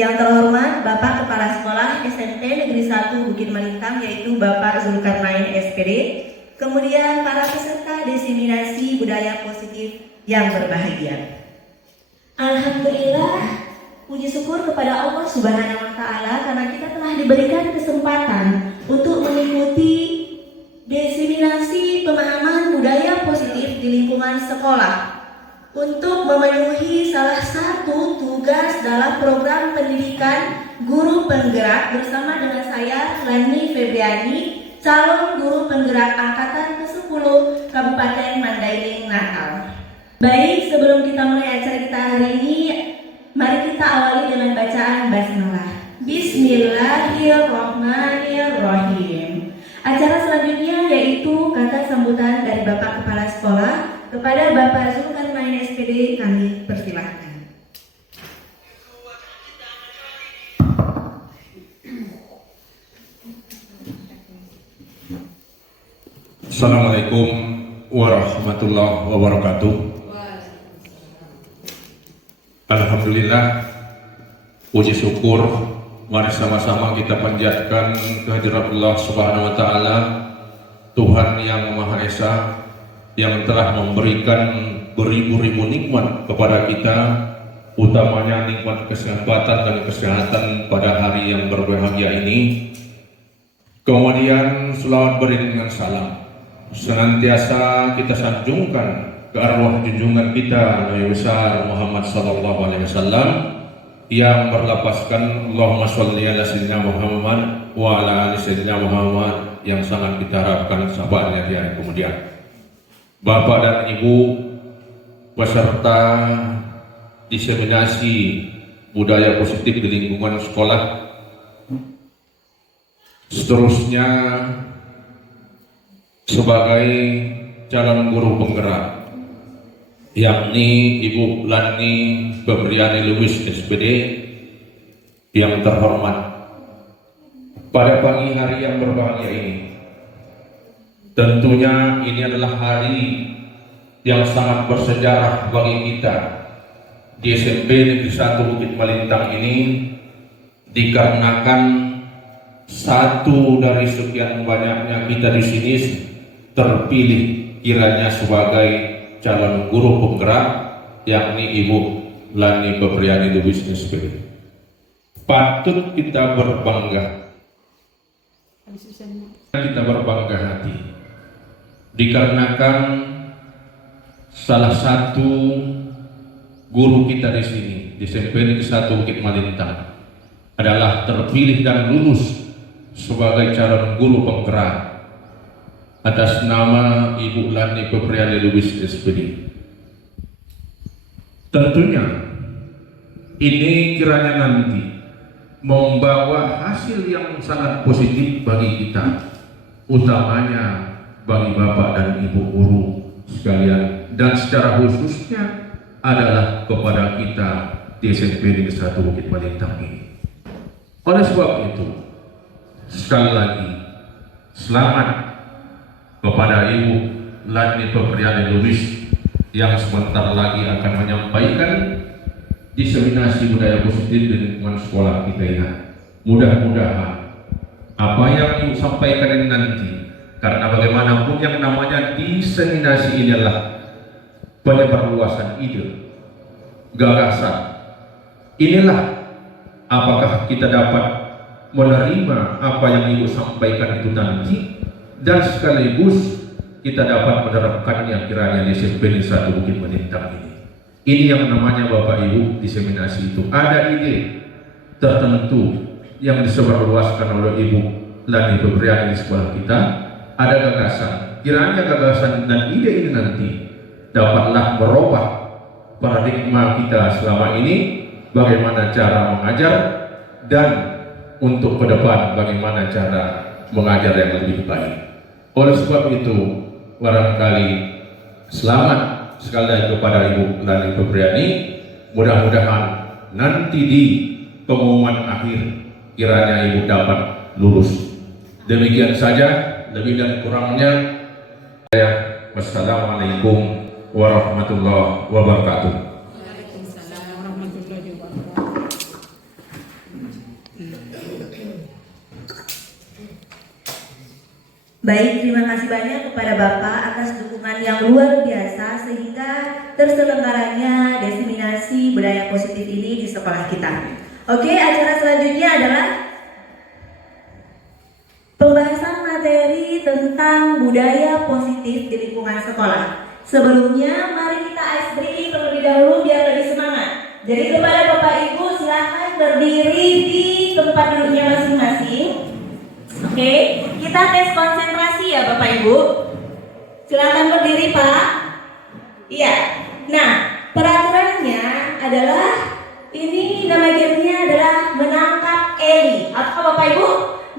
Yang terhormat Bapak Kepala Sekolah SMP Negeri 1 Bukit Malintang, yaitu Bapak Zulkarnain SPD. Kemudian para peserta diseminasi budaya positif yang berbahagia. Alhamdulillah, puji syukur kepada Allah Subhanahu wa Ta'ala karena kita telah diberikan kesempatan untuk mengikuti diseminasi pemahaman budaya positif di lingkungan sekolah untuk memenuhi salah satu tugas dalam program pendidikan guru penggerak bersama dengan saya Lani Febriani, calon guru penggerak angkatan ke-10 Kabupaten Mandailing Natal. Baik, sebelum kita mulai acara kita hari ini, mari kita awali dengan bacaan basmalah. Bismillahirrahmanirrahim. Acara selanjutnya yaitu kata sambutan dari Bapak Kepala Sekolah kepada Bapak Zulkarnain SPD, kami persilahkan. Assalamualaikum warahmatullahi wabarakatuh. Alhamdulillah, puji syukur mari sama-sama kita panjatkan kehadirat Allah Subhanahu wa Ta'ala, Tuhan yang Maha Esa, yang telah memberikan beribu-ribu nikmat kepada kita, utamanya nikmat kesehatan dan kesehatan pada hari yang berbahagia ini. Kemudian selawat beriringan salam senantiasa kita sanjungkan ke arwah junjungan kita Nabi besar Muhammad sallallahu alaihi wasallam yang berlapaskan Allahumma sholli ala sayyidina Muhammad wa ala ali sayyidina Muhammad, yang sangat kita harapkan sahabatnya di hari kemudian. Bapak dan Ibu peserta diseminasi budaya positif di lingkungan sekolah, seterusnya sebagai calon guru penggerak, yakni Ibu Lani Febriani Lubis SPD yang terhormat. Pada pagi hari yang berbahagia ini, tentunya ini adalah hari yang sangat bersejarah bagi kita di SMP Negeri 1 Bukit Malintang ini, dikarenakan satu dari sekian banyaknya kita di sini terpilih kiranya sebagai calon guru penggerak, yakni Ibu Lani Febriani Lubis SPD. Patut kita berbangga, kita berbangga hati, dikarenakan salah satu guru kita di sini di SMP Negeri 1 Bukit Malintang adalah terpilih dan lulus sebagai calon guru penggerak atas nama Ibu Lani Febriani Lubis SPD. Tentunya ini kiranya nanti membawa hasil yang sangat positif bagi kita, utamanya bagi Bapak dan Ibu guru sekalian, dan secara khususnya adalah kepada kita di SMP Negeri 1 Bukit Malintang ini. Oleh sebab itu, sekali lagi selamat kepada Ibu Lani Febriani Lubis yang sebentar lagi akan menyampaikan diseminasi budaya positif di lingkungan sekolah kita ini. Mudah-mudahan apa yang Ibu sampaikan ini nanti, karena bagaimanapun yang namanya diseminasi ini adalah penyebarluasan ide, gagasan. Inilah apakah kita dapat menerima apa yang Ibu sampaikan itu nanti, dan sekaligus kita dapat menerapkannya kiranya di SMP 1 Bukit Malintang ini. Ini yang namanya Bapak Ibu diseminasi itu. Ada ide tertentu yang disebarluaskan oleh Ibu Lani Febriani di sekolah kita, ada gagasan. Kiranya gagasan dan ide ini nanti dapatlah merubah paradigma kita selama ini, bagaimana cara mengajar, dan untuk ke depan bagaimana cara mengajar yang lebih baik. Oleh sebab itu, barangkali selamat sekali lagi kepada Ibu Lani Febriani. Mudah-mudahan nanti di pengumuman akhir kiranya Ibu dapat lulus. Demikian saja, lebih dan kurangnya wassalamualaikum warahmatullahi wabarakatuh. Waalaikumsalam warahmatullahi wabarakatuh. Baik, terima kasih banyak kepada Bapak atas dukungan yang luar biasa sehingga terselenggaranya diseminasi budaya positif ini di sekolah kita. Oke, acara selanjutnya adalah pembahasan materi tentang budaya positif di lingkungan sekolah. Sebelumnya, mari kita ice breaking terlebih dahulu biar lebih semangat. Jadi kepada Bapak Ibu silahkan berdiri di tempat duduknya masing-masing. Oke, kita tes konsentrasi ya Bapak Ibu. Silahkan berdiri Pak. Iya. Nah, peraturannya adalah ini nama gamenya adalah menangkap Eli. Apa Bapak Ibu?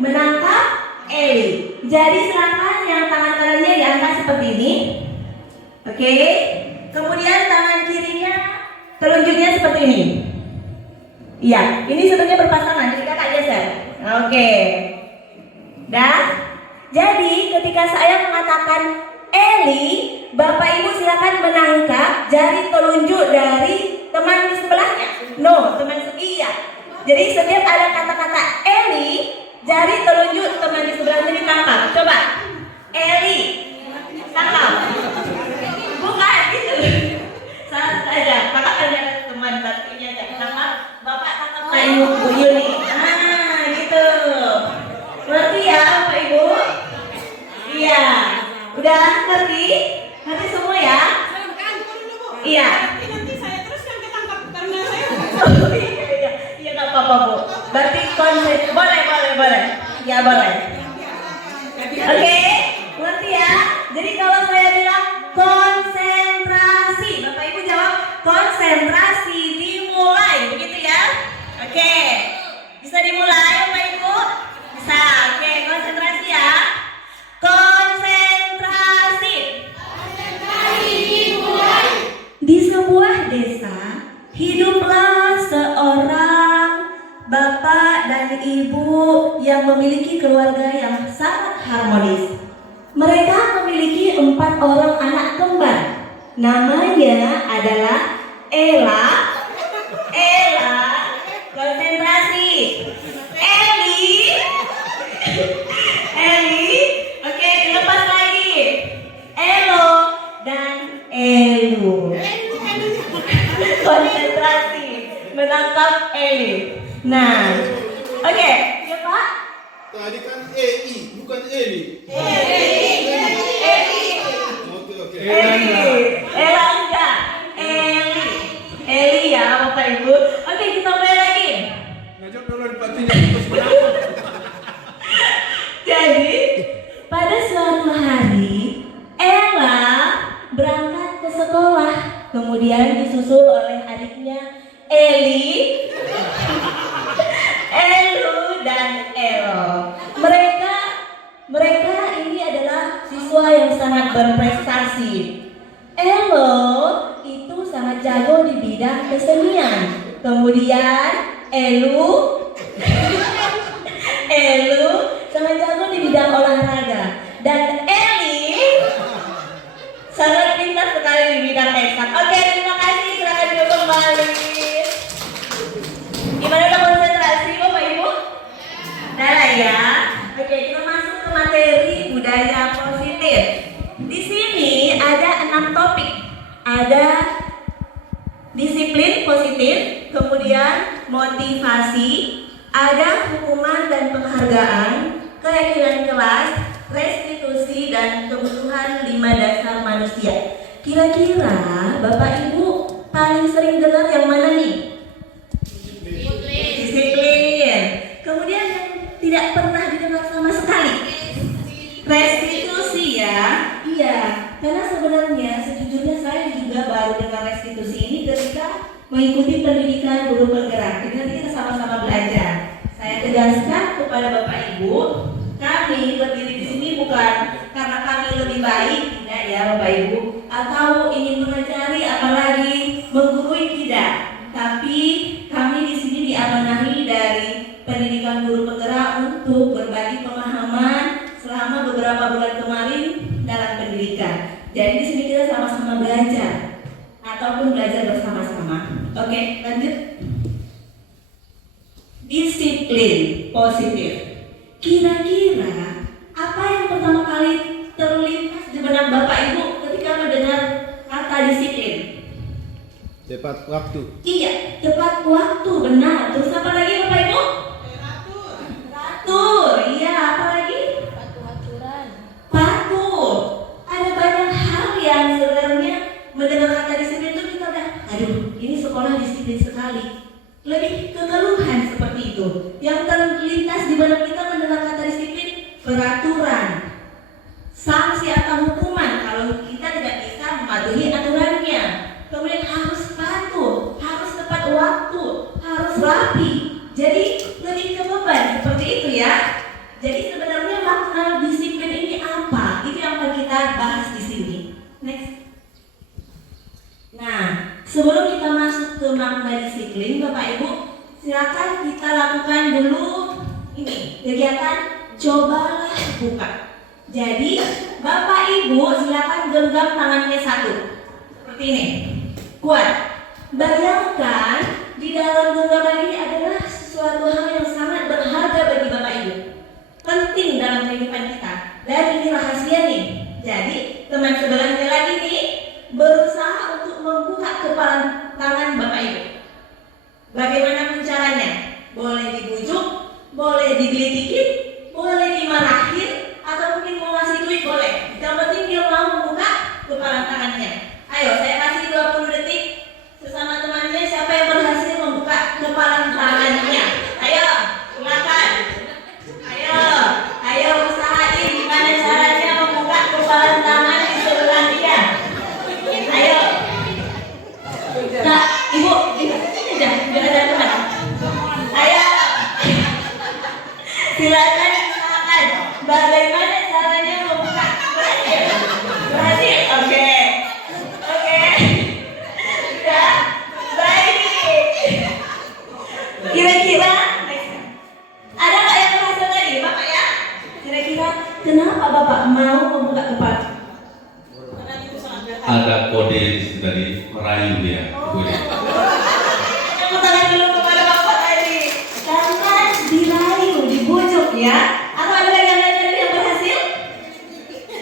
Menangkap Eli. Jadi silakan yang tangan kanannya diangkat seperti ini. Oke. Kemudian tangan kirinya telunjuknya seperti ini. Iya, ini sebenarnya berpasangan, jadi kakak geser. Oke. Dah. Jadi ketika saya mengatakan Eli, Bapak Ibu silakan menangkap jari telunjuk dari teman di sebelahnya. No, iya. Jadi setiap ada kata-kata Eli, jari telunjuk teman di sebelahnya ditangkap. Coba. Eli. Tangkap. Bukan itu. Salah saja. Kakak ada teman ini aja. Tangkap. Bapak tangkap Pak Ibu Bu Yuli. Nah, gitu. Ngerti ya Bapak Ibu? Iya. Udah ngerti? Ngerti semua ya? Iya. Nanti saya terus yang ketangkap karena saya. Oh, iya nggak apa-apa Bu. Berarti konsep boleh. Ya boleh. Oke, ngerti ya? Jadi kalau saya bilang konsentrasi, Bapak Ibu jawab konsentrasi, dimulai, begitu ya? Oke, bisa dimulai Bapak Ibu? Bisa. Oke, konsentrasi ya. Konsentrasi. Dimulai. Di sebuah desa hiduplah seorang bapak dan ibu yang memiliki keluarga yang sangat harmonis. Mereka memiliki 4 orang anak kembar. Namanya adalah Ella, konsentrasi, Eli, oke dilepas lagi, Elo dan Elu. Konsentrasi, menangkap Eli. Nah, oke, ya Pak. Tadi kan EI, bukan Eli. Oke. Ella enggak, Eli ya Bapak Ibu. Oke, kita mulai lagi. Ngajak dulu dipatinya terus berapa? Jadi pada suatu hari Ella berangkat ke sekolah, kemudian disusul oleh adiknya Eli, Elu dan Elo. Mereka ini adalah siswa yang sangat berprestasi. Elo itu sangat jago di bidang kesenian. Kemudian Elu sangat jago di bidang olahraga. Dan Eli sangat pintar sekali di bidang eksak. Oke, terima kasih. Silakan duduk kembali. Gimana udah konsentrasi Bapak Ibu? Nah ya. Oke, kita masuk ke materi budaya positif. Di sini ada 6 topik. Ada disiplin positif, kemudian motivasi, ada hukuman dan penghargaan, keyakinan kelas, restitusi, dan kebutuhan 5 dasar manusia. Kira-kira Bapak Ibu paling sering dengar yang mana nih? Disiplin. Kemudian yang tidak pernah didengar sama sekali, restitusi ya. Iya, karena sebenarnya sejujurnya saya juga baru dengar restitusi ini ketika mengikuti pendidikan guru penggerak. Jadi nanti kita sama-sama belajar. Saya tegaskan kepada Bapak Ibu, kami berdiri di sini bukan karena kami lebih baik, tidak ya Bapak Ibu, atau ingin mengajari apalagi menggurui, tidak. Tapi kami di sini diamanahi dari pendidikan guru penggerak untuk berbagi pemahaman selama beberapa bulan kemarin dalam pendidikan. Jadi di sini kita sama-sama belajar ataupun belajar bersama-sama. Oke, lanjut. Disiplin positif. Kira-kira Apa yang pertama kali terlintas di benak Bapak Ibu ketika mendengar kata disiplin? Tepat waktu. Iya, tepat waktu, benar. Terus apa lagi Bapak Ibu? Teratur. Iya, apa lagi? Patuh. Ada banyak hal yang sebenarnya mendengar kata disiplin itu kita udah, aduh, ini sekolah disiplin sekali. Lebih kekeluhan seperti itu. Yang terlintas di benak kita mendengar kata disiplin, peraturan, sanksi atau hukuman kalau kita tidak bisa mematuhi aturannya. Kemudian harus patuh, harus tepat waktu, harus rapi. Jadi lebih ke beban seperti itu ya. Jadi sebenarnya makna disiplin ini apa? Itu yang akan kita bahas di sini. Next. Nah, sebelum kita masuk ke makna disiplin, Bapak Ibu, silakan kita lakukan dulu ini kegiatan cobalah buka. Jadi Bapak Ibu silakan genggam tangannya satu, seperti ini, kuat. Bayangkan di dalam genggaman ini adalah sesuatu hal yang sangat berharga bagi Bapak Ibu, penting dalam kehidupan kita. Dan ini rahasia nih. Jadi teman sebelahnya lagi nih berusaha untuk membuka kepala tangan Bapak Ibu. Bagaimana caranya? Boleh dibujuk, boleh digelitikin, boleh dimarahin, atau mungkin mau ngasih duit boleh. Yang penting dia mau membuka kepala tangannya. Ayo, saya kasih 20 detik sesama temannya. Siapa yang berhasil membuka kepala tangannya? Ayo, silakan. Ayo usahain gimana caranya membuka kepala tangan di sebelah dia. Ayo. Nah, Ibu, aja, biar ada teman. Ayo. Silakan usahakan. Bagaimana caranya membuka? Berhasil? Berhasil? Oke. Ya, baik. Kira-kira ada nggak yang berhasil tadi, Bapak ya? Kira-kira kenapa Bapak mau membuka kepala? Ada kode di situ tadi, merayu dia. Tepuk tangan dulu kepada Bapak tadi. Karena dirayu, dibujuk ya. Atau ada lagi yang lain tadi yang berhasil?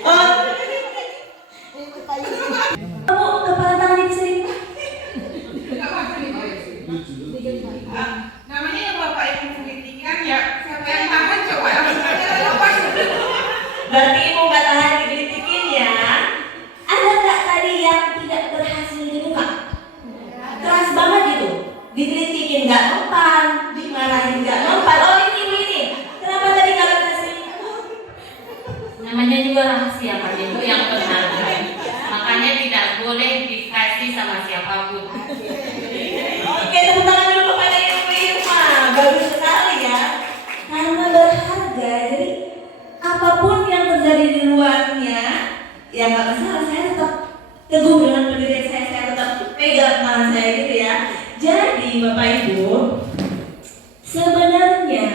Oh. Kamu kepala tangan bisa dibuka? Namanya yang Bapak Ibu kritikan ya, siapa yang tahan coba lepas. Berarti Ibu nggak tahan digelitikin ya. Ada nggak tadi yang tidak berhasil dibuka? Keras banget gitu. Digelitikin nggak mempan, dimarahin nggak mempan. Oh ini. Kenapa tadi nggak berhasil? Namanya juga rahasia Pak Ibu yang berharga. Makanya tidak boleh dikasih sama siapapun. Oke, tepuk tangan dulu kepada Ibu Irma. Bagus sekali ya. Karena berharga, jadi apapun yang terjadi di luarnya, ya nggak masalah. Saya tetap teguh dengan pendirian saya tetap pegang tangan saya gitu ya. Jadi Bapak Ibu, sebenarnya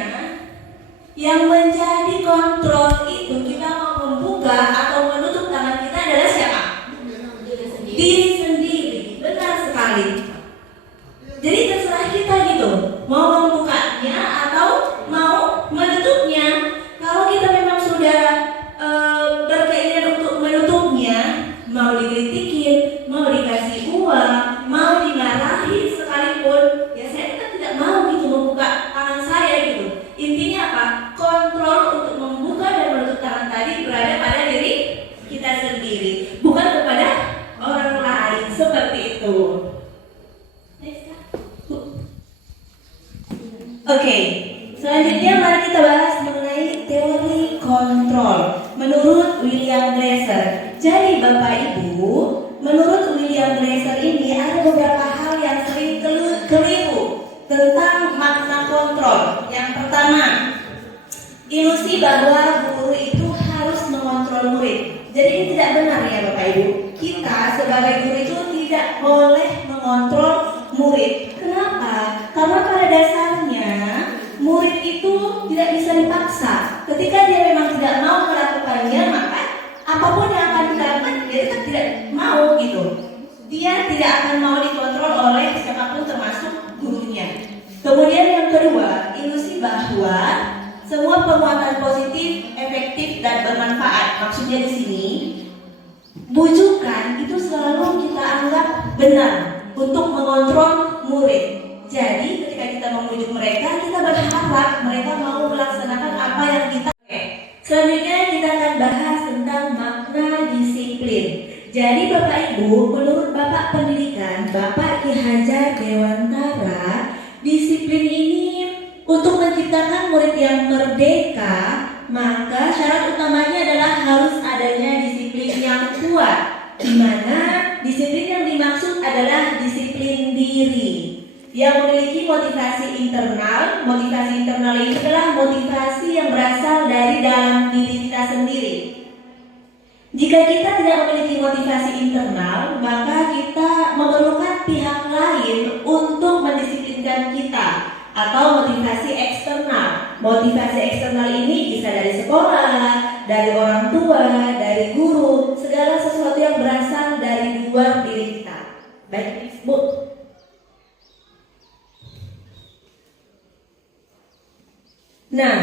yang menjadi kontrol itu kita mau membuka atau menutup tangan kita adalah siapa? Diri sendiri. Benar sekali. Jadi terserah kita gitu, mau membukanya atau mau menutupnya. Kalau kita memang sudah berkeinginan untuk menutupnya, mau dikritikin, mau dikasih uang, mau dimarahin sekalipun, ya saya tetap tidak mau gitu membuka tangan saya gitu. Intinya apa? Kontrol untuk membuka dan menutup tangan tadi berada pada diri kita sendiri, bukan kepada orang lain seperti itu. Oke, selanjutnya mari kita bahas mengenai teori kontrol menurut William Glasser. Jadi Bapak Ibu, menurut William Glasser ini ada beberapa hal yang sering keliru tentang makna kontrol. Yang pertama, ilusi bahwa guru itu harus mengontrol murid. Jadi ini tidak benar ya Bapak Ibu. Kita sebagai guru itu tidak boleh mengontrol murid. Kenapa? Karena pada dasarnya murid itu tidak bisa dipaksa. Ketika dia memang tidak mau melakukannya, maka apapun yang akan dilakukan dia tetap tidak mau gitu. Dia tidak akan mau dikontrol oleh siapapun termasuk gurunya. Kemudian yang kedua, ilusi bahwa semua penguatan positif, efektif dan bermanfaat. Maksudnya di sini, bujukan itu selalu kita anggap benar untuk mengontrol murid. Jadi ketika kita membujuk mereka, kita berharap mereka mau melaksanakan apa yang kita. Selanjutnya kita akan bahas tentang makna disiplin. Jadi Bapak Ibu, menurut Bapak Pendidikan, Bapak Ki Hajar Dewantara, disiplin ini untuk menciptakan murid yang merdeka, maka syarat utamanya adalah harus adanya disiplin yang kuat, di mana disiplin yang dimaksud adalah disiplin diri yang memiliki motivasi internal. Motivasi internal ini adalah motivasi yang berasal dari dalam diri kita sendiri. Jika kita tidak memiliki motivasi internal, maka kita memerlukan pihak lain untuk mendisiplinkan kita, atau motivasi eksternal. Motivasi eksternal ini bisa dari sekolah, dari orang tua, dari guru, segala sesuatu yang berasal dari luar diri kita. Baik, Bu. Nah,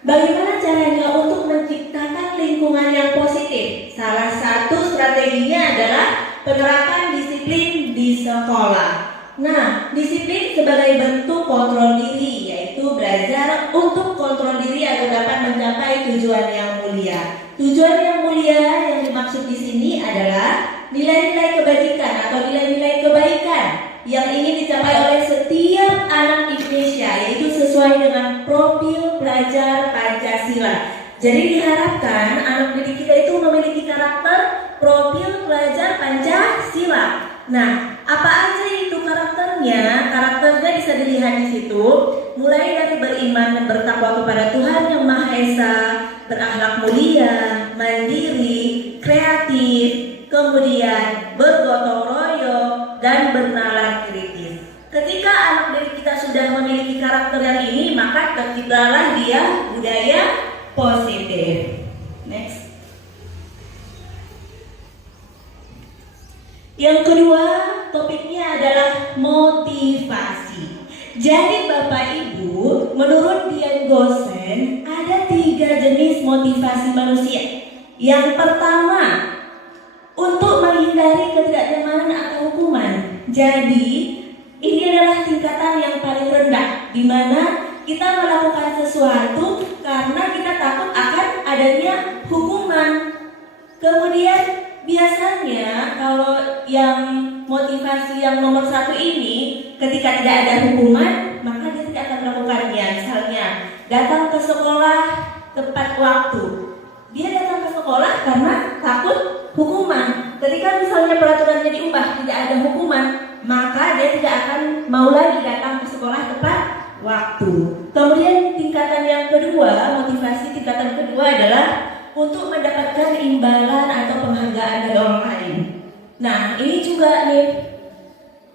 bagaimana caranya untuk menciptakan lingkungan yang positif? Salah satu strateginya adalah penerapan disiplin di sekolah. Nah, disiplin sebagai bentuk kontrol diri, yaitu belajar untuk kontrol diri agar dapat mencapai tujuan yang mulia. Tujuan yang mulia yang dimaksud di sini adalah nilai-nilai kebajikan atau nilai-nilai kebaikan yang ingin dicapai oleh setiap anak Indonesia, yaitu sesuai dengan profil pelajar Pancasila. Jadi diharapkan anak didik kita itu memiliki karakter profil pelajar Pancasila. Nah, apa aja itu karakternya? Karakternya bisa dilihat di situ, mulai dari beriman dan bertakwa kepada Tuhan Yang Maha Esa, berakhlak mulia, mandiri, kreatif, kemudian bergotong royong dan bernalar kritis. Ketika anak didik kita sudah memiliki karakter yang ini, maka terciptalah dia budaya positif. Next. Yang kedua, topiknya adalah motivasi. Jadi Bapak Ibu, menurut Dian Gosen, ada 3 jenis motivasi manusia. Yang pertama, untuk menghindari ketidaknyamanan atau hukuman. Jadi, ini adalah tingkatan yang paling rendah, di mana kita melakukan sesuatu karena kita takut akan adanya hukuman. Kemudian biasanya kalau yang motivasi yang nomor 1 ini, ketika tidak ada hukuman, maka dia tidak akan melakukannya. Misalnya datang ke sekolah tepat waktu. Dia datang ke sekolah karena takut hukuman. Ketika misalnya peraturannya diubah, tidak ada hukuman, maka dia tidak akan mau lagi datang ke sekolah tepat waktu. Kemudian tingkatan yang kedua, motivasi tingkatan kedua adalah untuk mendapatkan imbalan atau penghargaan dari orang lain. Nah, ini juga nih,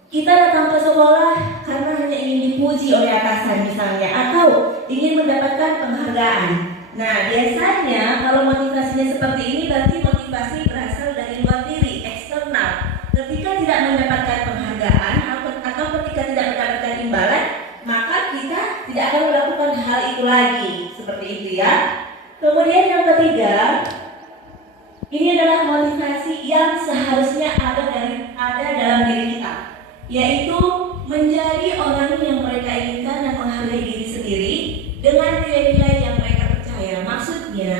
kita datang ke sekolah karena hanya ingin dipuji oleh atasan misalnya, atau ingin mendapatkan penghargaan. Nah, biasanya kalau motivasinya seperti ini, berarti motivasi berasal dari luar diri, eksternal. Ketika tidak mendapatkan penghargaan atau ketika tidak mendapatkan imbalan, maka kita tidak akan melakukan hal itu lagi. Seperti itu ya. Kemudian yang ketiga, ini adalah motivasi yang seharusnya ada dalam diri kita, yaitu menjadi orang yang mereka inginkan dan menghargai diri sendiri dengan nilai-nilai yang mereka percaya. Maksudnya,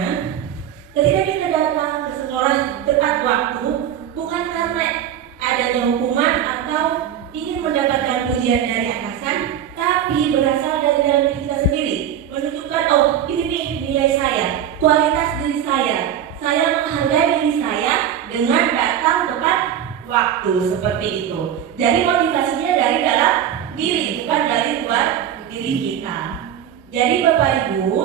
ketika kita datang ke sekolah tepat waktu, bukan karena adanya hukuman atau ingin mendapatkan pujian dari atasan, tapi berasal dari dalam diri kita sendiri, menunjukkan, oh ini nih nilai saya, kualitas diri saya menghargai diri saya dengan datang tepat waktu, seperti itu. Jadi motivasinya dari dalam diri, bukan dari luar diri kita. Jadi Bapak Ibu,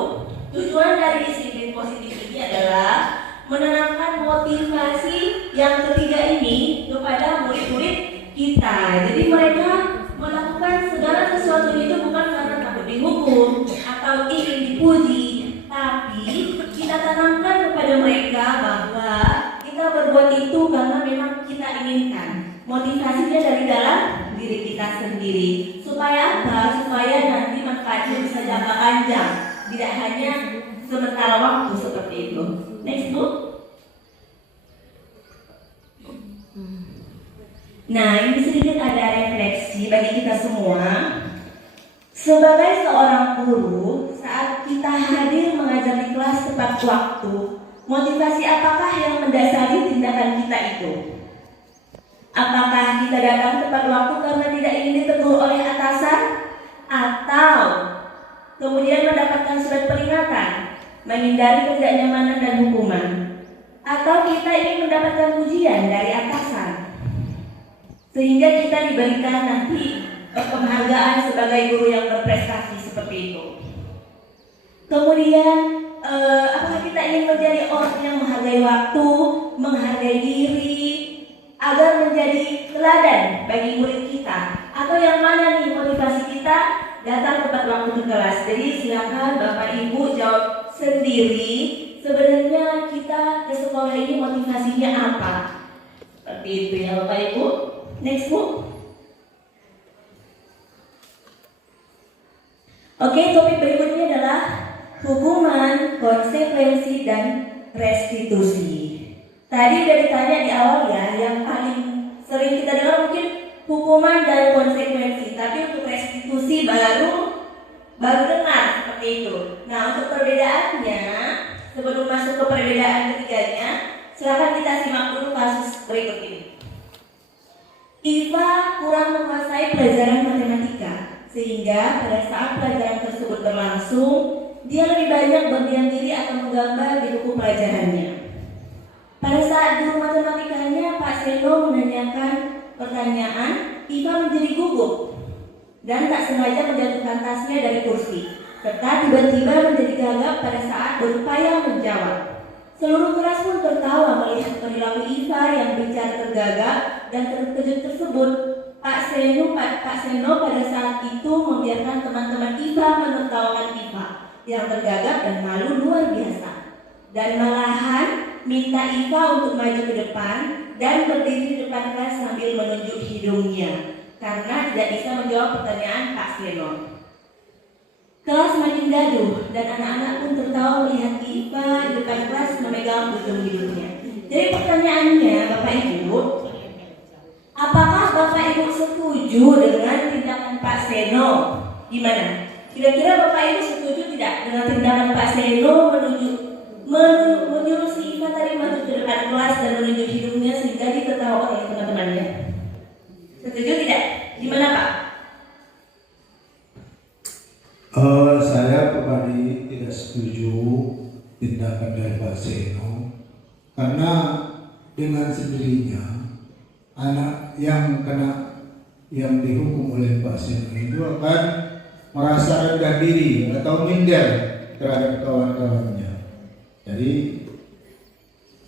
tujuan dari disiplin positif ini adalah menanamkan motivasi yang ketiga ini kepada murid-murid kita. Jadi mereka melakukan segala sesuatu itu bukan karena takut dihukum atau ingin dipuji, tapi kita tanamkan kepada mereka bahwa kita berbuat itu karena memang kita inginkan. Motivasinya dari dalam diri kita sendiri. Supaya apa? Supaya nanti manfaatnya bisa jangka panjang. tidak hanya sementara waktu seperti itu. Next Bu. Nah, ini sedikit ada refleksi bagi kita semua. Sebagai seorang guru, saat kita hadir mengajar di kelas tepat waktu, motivasi apakah yang mendasari tindakan kita itu? Apakah kita datang tepat waktu karena tidak ingin ditegur oleh atasan? Atau kemudian mendapatkan surat peringatan, menghindari ketidaknyamanan dan hukuman? Atau kita ingin mendapatkan pujian dari atasan, sehingga kita diberikan nanti penghargaan sebagai guru yang berprestasi seperti itu? Kemudian apakah kita ingin menjadi orang yang menghargai waktu, menghargai diri, agar menjadi teladan bagi murid kita? Atau yang mana nih motivasi kita datang tepat waktu ke kelas? Jadi silakan Bapak Ibu jawab sendiri, sebenarnya kita ke sekolah ini motivasinya apa? Seperti itu ya Bapak Ibu. Next Bu. Oke, topik berikutnya adalah hukuman, konsekuensi, dan restitusi. Tadi udah ditanya di awal ya, yang paling sering kita dengar mungkin hukuman dan konsekuensi, tapi untuk restitusi baru dengar seperti itu. Nah, untuk perbedaannya, sebelum masuk ke perbedaan ketiganya, silakan kita simak dulu kasus berikut ini. Iva kurang menguasai pelajaran matematika, sehingga pada saat pelajaran tersebut berlangsung, dia lebih banyak berdiam diri atau menggambar di buku pelajarannya. Pada saat guru matematikanya Pak Seno menanyakan pertanyaan, Iva menjadi gugup dan tak sengaja menjatuhkan tasnya dari kursi, serta tiba-tiba menjadi gagap pada saat berupaya menjawab. Seluruh kelas pun tertawa melihat perilaku Iva yang bicara tergagap dan terkejut tersebut. Pak Seno pada saat itu membiarkan teman-teman Iva menertawakan Iva yang tergagap dan malu luar biasa, dan malahan minta Iva untuk maju ke depan dan berdiri di depan kelas sambil menunjuk hidungnya karena tidak bisa menjawab pertanyaan Pak Seno. Kelas makin gaduh dan anak-anak pun tertawa melihat Iva di depan kelas memegang ujung hidungnya. Jadi pertanyaannya Bapak Ibu, apakah Bapak Ibu setuju dengan tindakan Pak Seno? Gimana? Kira-kira Bapak Ibu setuju tidak dengan tindakan Pak Seno menyuruh si Iva tadi maju ke depan kelas dan menunjuk hidungnya sehingga ditertawa oleh teman-temannya? Setuju tidak? Gimana Pak? Saya pribadi tidak setuju tindakan dari Pak Seno, karena dengan sendirinya anak yang dihukum oleh Pak Seno itu akan merasa rendah diri atau minder terhadap kawan-kawannya. Jadi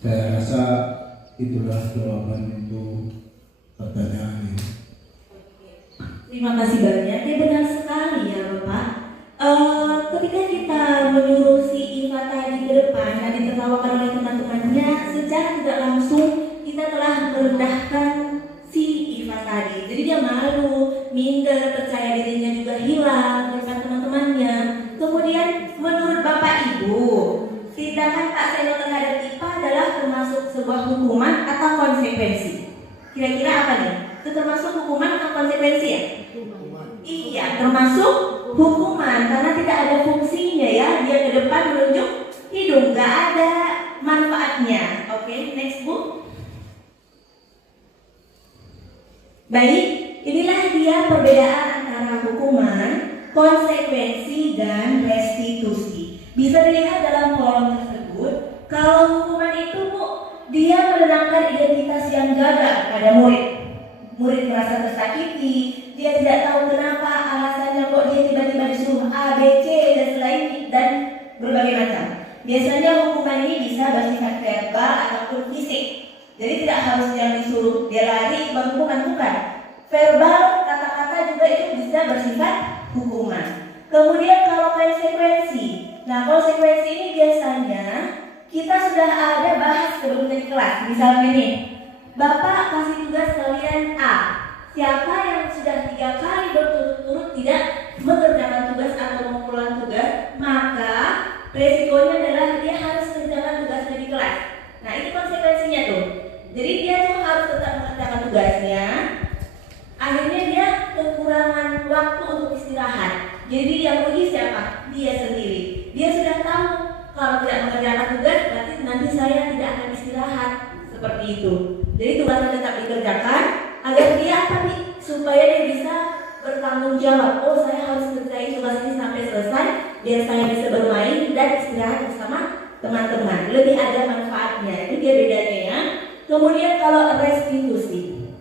saya rasa itulah jawaban untuk pertanyaan ini. Terima kasih banyak. Ya benar sekali ya Bapak. Ketika kita menyuruh si Iva tadi ke depan dan ditertawakan oleh teman-temannya, secara tidak langsung kita telah merendahkan si Iva tadi. Jadi dia malu, minder, percaya dirinya juga hilang di depan teman-temannya. Kemudian menurut Bapak Ibu, tindakan Pak Seno terhadap Iva adalah termasuk sebuah hukuman atau konsekuensi? Kira-kira apa nih? Itu termasuk hukuman atau konsekuensi ya? Iya, termasuk hukuman karena tidak ada fungsinya ya. Dia ke depan menunjuk hidung, nggak ada manfaatnya. Oke, next Bu. Baik, inilah dia perbedaan antara hukuman, konsekuensi, dan restitusi. Bisa dilihat dalam kolom tersebut. Kalau hukuman itu Bu, dia menenangkan identitas yang gagal pada murid. Murid merasa tersakiti, dia tidak tahu kenapa alasannya kok dia tiba-tiba disuruh A, B, C, dan berbagai macam. Biasanya hukuman ini bisa bersifat verbal ataupun fisik. Jadi tidak harus yang disuruh dia lari hukuman, bukan. Verbal, kata-kata juga itu bisa bersifat hukuman. Kemudian kalau konsekuensi, nah konsekuensi ini biasanya kita sudah ada bahas sebelumnya di kelas. Misalnya nih, Bapak kasih tugas kalian A. Siapa yang sudah 3 kali berturut-turut tidak mengerjakan tugas atau mengulang tugas, maka waktu untuk istirahat. Jadi yang rugi siapa? Dia sendiri. Dia sudah tahu kalau tidak mengerjakan tugas berarti nanti saya tidak akan istirahat, seperti itu. Jadi tugasnya tetap dikerjakan agar dia apa nih? Supaya dia bisa bertanggung jawab. Oh, saya harus kerjain tugas ini sampai selesai biar saya bisa bermain dan istirahat bersama teman-teman. Lebih ada manfaatnya. Itu dia bedanya ya. Kemudian kalau restitusi.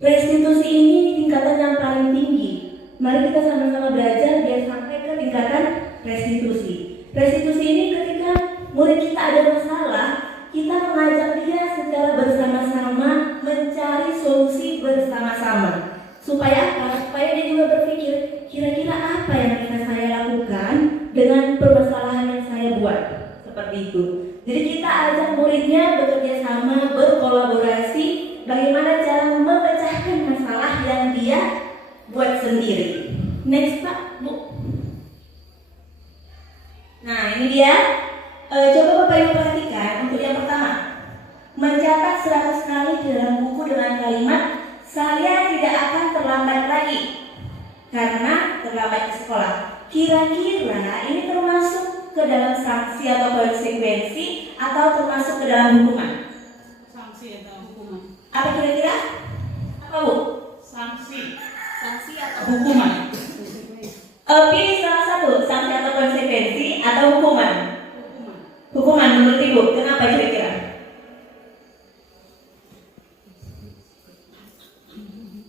Restitusi ini tingkatan yang paling tinggi. Mari kita sama-sama belajar biar sampai ke tingkatan restitusi. Restitusi ini ketika murid kita ada masalah, kita mengajak dia secara bersama-sama mencari solusi bersama-sama. Supaya apa? Supaya dia juga berpikir, kira-kira apa yang bisa saya lakukan dengan permasalahan yang saya buat. Seperti itu. Jadi kita ajak muridnya bekerja sama, berkolaborasi, bagaimana cara memecahkan masalah yang dia buat sendiri. Next Pak, Bu. Nah ini dia. Coba Bapak Ibu perhatikan untuk yang pertama, mencatat 100 kali di dalam buku dengan kalimat saya tidak akan terlambat lagi karena terlambat ke sekolah. Kira-kira ini termasuk ke dalam sanksi atau konsekuensi atau termasuk ke dalam hukuman? Sanksi atau hukuman? Apa kira-kira? Apa Bu? Sanksi. Sanksi atau Hukuman. Pilih salah satu, sanksi atau konsekuensi atau hukuman. Hukuman. Hukuman menurut Ibu, kenapa kira-kira?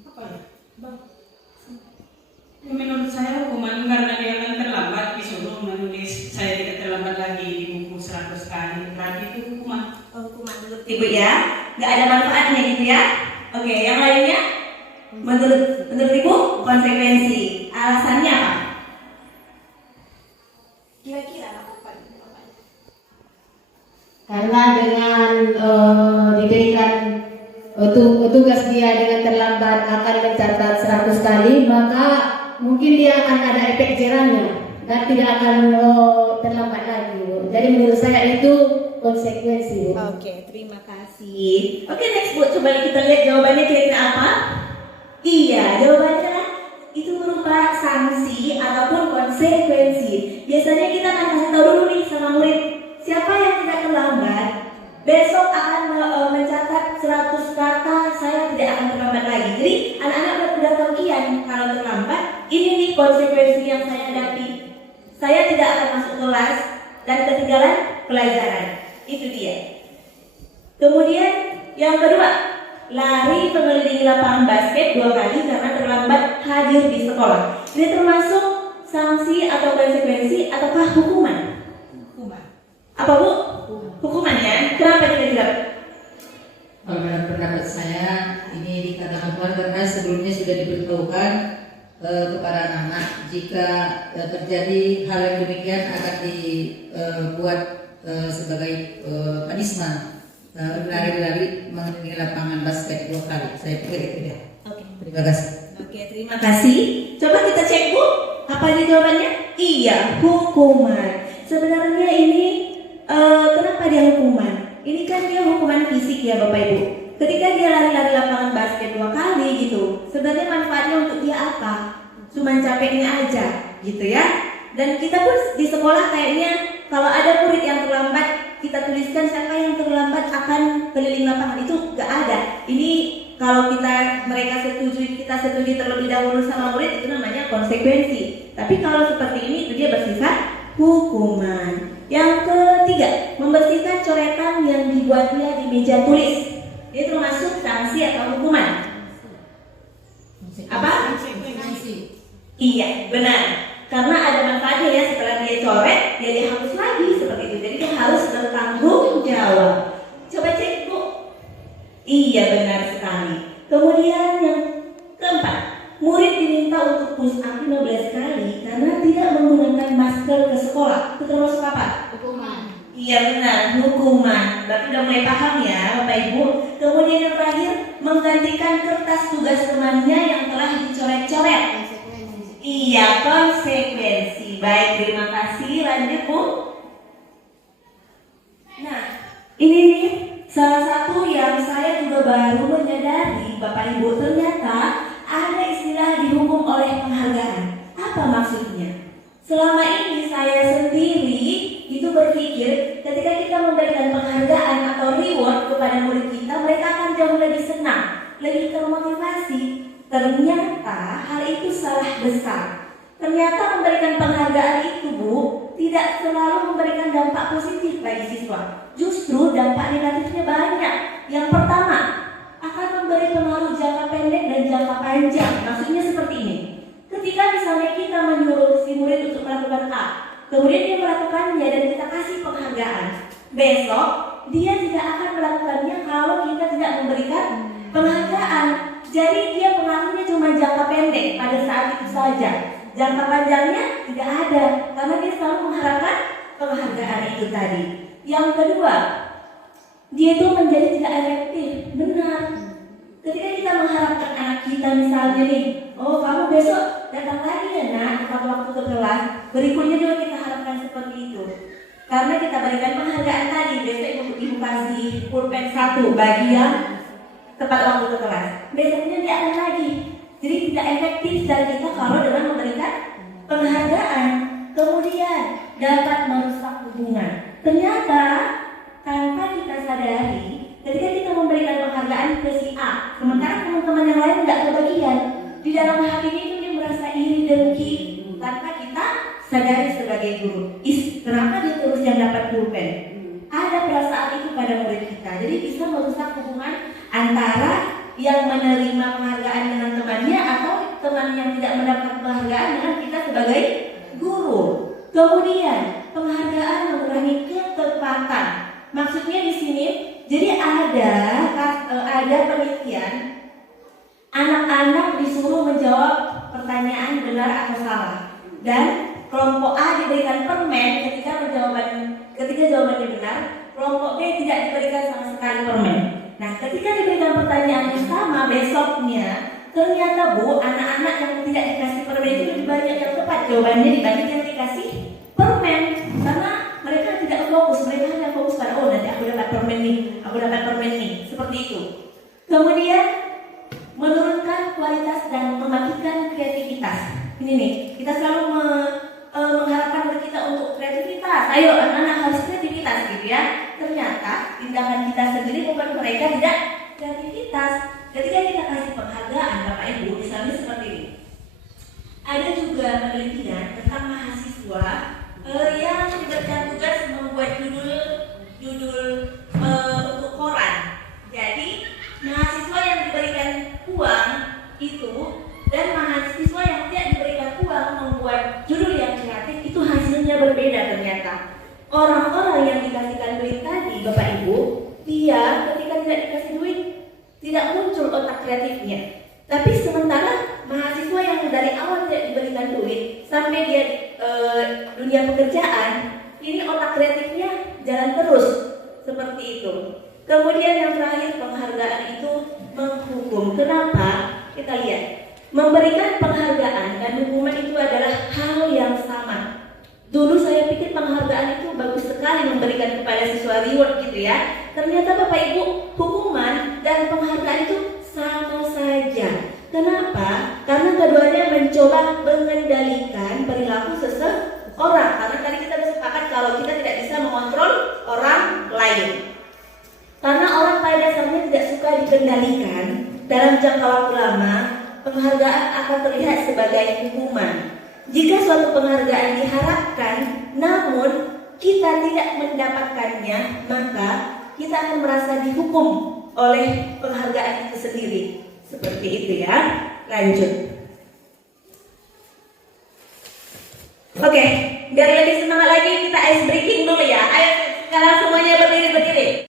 Apa ya? Bang. Ya, menurut saya hukuman karena dia akan terlambat disuruh menulis saya tidak terlambat lagi di buku 100 kali. Berarti itu hukuman. Hukuman menurut Ibu ya, nggak ada manfaatnya gitu ya. Oke, yang lainnya? Menurut Ibu konsekuensi. Alasannya apa? Kira-kira apa? Karena dengan diberikan tugas dia dengan terlambat akan mencatat 100 kali, maka mungkin dia akan ada efek jerahnya dan tidak akan terlambat lagi. Jadi menurut saya itu konsekuensi. Oke, terima kasih. Oke, next Bu, coba kita lihat jawabannya kira-kira apa? Iya, jawabannya itu berupa sanksi ataupun konsekuensi. Biasanya kita akan kasih tahu dulu nih sama murid, siapa yang tidak terlambat besok akan mencatat 100 kata saya tidak akan terlambat lagi. Jadi anak-anak udah tahu kian kalau terlambat, ini nih konsekuensi yang saya hadapi. Saya tidak akan masuk kelas dan ketinggalan pelajaran. Itu dia. Kemudian yang kedua, lari mengelilingi lapangan basket 2 kali karena terlambat hadir di sekolah. Ini termasuk sanksi atau konsekuensi ataukah hukuman? Hukuman. Apa Bu? Hukuman ya? Kenapa kira-kira? Kalau dalam pendapat saya ini dikatakan hukuman karena sebelumnya sudah diberitahukan kepada anak-anak jika terjadi hal yang demikian akan dibuat sebagai punishment. Lari-lari mengelilingi lapangan basket 2 kali. Saya pikir itu ya. Oke. Terima kasih. Oke, terima kasih. Coba kita cek Bu, apa aja jawabannya? Iya, hukuman. Sebenarnya ini kenapa dia hukuman? Ini kan dia hukuman fisik ya Bapak Ibu. Ketika dia lari-lari lapangan basket 2 kali gitu, sebenarnya manfaatnya untuk dia apa? Cuman capeknya aja gitu ya. Dan kita pun di sekolah kayaknya kalau ada murid yang terlambat, kita tuliskan siapa yang terlambat akan keliling lapangan, itu gak ada. Ini kalau mereka kita setuju terlebih dahulu sama murid, itu namanya konsekuensi. Tapi kalau seperti ini itu dia bersifat hukuman. Yang ketiga, membersihkan coretan yang dibuatnya di meja tulis. Ini termasuk sanksi atau hukuman? Apa? Konsekuensi. Iya, benar. Karena ada manfaatnya ya, setelah dia coret, dia dihapus lagi seperti itu. Jadi dia harus bertanggung jawab. Coba cek Bu. Iya, benar sekali. Kemudian yang keempat, murid diminta untuk push up 15 kali karena tidak menggunakan masker ke sekolah. Itu termasuk apa? Hukuman. Iya benar, hukuman. Berarti udah mulai paham ya Bapak Ibu. Kemudian yang terakhir, menggantikan kertas tugas temannya yang telah dicoret-coret. Iya, konsekuensi. Baik, terima kasih. Lanjut Bu. Nah, ini nih salah satu yang saya juga baru menyadari Bapak Ibu, ternyata ada istilah dihukum oleh penghargaan. Apa maksudnya? Selama ini saya sendiri itu berpikir ketika kita memberikan penghargaan atau reward kepada murid kita, mereka akan jauh lebih senang, lebih termotivasi. Ternyata hal itu salah besar. Ternyata memberikan penghargaan itu, Bu, tidak selalu memberikan dampak positif bagi siswa. Justru dampak negatifnya banyak. Yang pertama, akan memberi pengaruh jangka pendek dan jangka panjang. Maksudnya seperti ini. Ketika misalnya kita menyuruh si murid untuk melakukan A, kemudian dia melakukannya dan kita kasih penghargaan, besok dia tidak akan melakukannya kalau kita tidak memberikan penghargaan. Jadi dia pengaruhnya cuma jangka pendek pada saat itu saja. Jangka panjangnya tidak ada karena dia selalu mengharapkan penghargaan itu tadi. Yang kedua, dia itu menjadi tidak efektif. Benar. Ketika kita mengharapkan anak kita misalnya nih, oh kamu besok datang lagi ya nak, tepat waktu ke kelas. Berikutnya juga kita harapkan seperti itu. Karena kita berikan penghargaan tadi, besok ibu kasih pulpen 1 bagi yang tepat waktu ke kelas. Besoknya dia akan lagi. Jadi tidak efektif dari kita kalau dengan memberikan penghargaan. Kemudian dapat merusak hubungan. Ternyata tanpa kita sadari, ketika kita memberikan penghargaan ke si A, sementara teman-teman yang lain tidak kebagian, di dalam hatinya itu dia merasa iri dengki tanpa kita sadari sebagai guru. Kenapa dia terus yang dapat pulpen? Ada perasaan itu pada murid kita. Jadi bisa merusak hubungan antara yang menerima penghargaan dengan temannya atau teman yang tidak mendapat penghargaan dengan kita sebagai guru. Kemudian penghargaan mengurangi ketepatan. Maksudnya di sini, jadi ada penelitian, anak-anak disuruh menjawab pertanyaan benar atau salah, dan kelompok A diberikan permen ketika jawabannya benar, kelompok B tidak diberikan sama sekali permen. Nah, ketika diberikan pertanyaan yang sama besoknya, ternyata Bu, anak-anak yang tidak dikasih permen itu lebih banyak yang tepat jawabannya dibanding yang dikasih permen, karena mereka tidak fokus, mereka hanya fokus pada nanti aku dapat permen nih, seperti itu. Kemudian menurunkan kualitas dan mematikan kreativitas. Ini nih, kita selalu mengharapkan dari kita untuk kreativitas. Ayo anak-anak harus kreativitas gitu ya. Ternyata tindakan kita sendiri membuat mereka tidak kreativitas. Ketika kita kasih penghargaan Bapak Ibu, misalnya seperti ini. Ada juga penelitian tentang mahasiswa yang diberikan tugas membuat judul untuk koran. Jadi mahasiswa yang diberikan uang itu dan mahasiswa yang tidak diberikan uang membuat judul yang kreatif itu hasilnya berbeda ternyata. Orang-orang yang dikasihkan duit tadi Bapak Ibu, dia ketika tidak dikasih duit tidak muncul otak kreatifnya. Tapi sementara mahasiswa yang dari awal tidak diberikan duit sampai dia dunia pekerjaan, ini otak kreatifnya jalan terus seperti itu. Kemudian yang terakhir, penghargaan itu menghukum. Kenapa? Kita lihat, memberikan penghargaan dan hukuman itu adalah hal yang sama. Dulu saya pikir penghargaan itu bagus sekali memberikan kepada siswa reward gitu ya. Ternyata Bapak Ibu, hukuman dan penghargaan itu sama saja. Kenapa? Karena keduanya mencoba mengendalikan perilaku seseorang. Karena tadi kita bersepakat kalau kita tidak bisa mengontrol orang lain. Karena orang pada dasarnya tidak suka dikendalikan, dalam jangka waktu lama, penghargaan akan terlihat sebagai hukuman. Jika suatu penghargaan diharapkan, namun kita tidak mendapatkannya, maka kita akan merasa dihukum oleh penghargaan itu sendiri. Seperti itu ya. Lanjut. Oke, biar lebih semangat lagi kita ice breaking dulu ya. Ayo sekarang semuanya berdiri.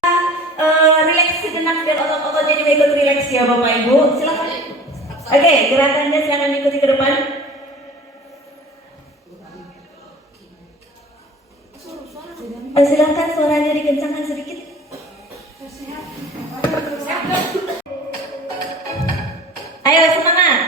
Relax sejenak biar otot-ototnya juga ikut relax ya Bapak Ibu. Silakan. Oke, gerakannya silakan ikuti ke depan. Silakan suaranya dikencangkan sedikit. Ayo semangat.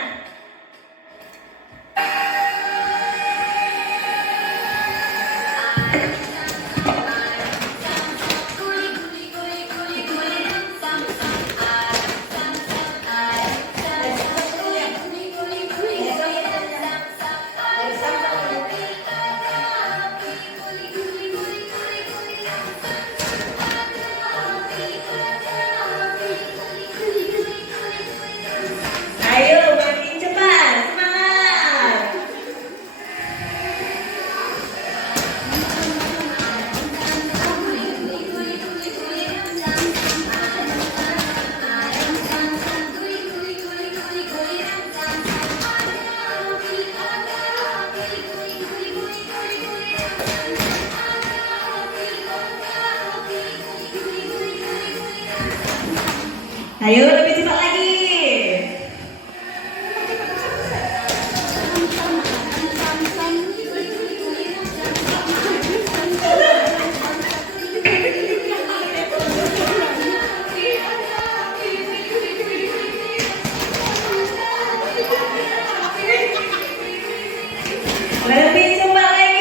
Ayo lebih cepat lagi. Lebih cepat lagi.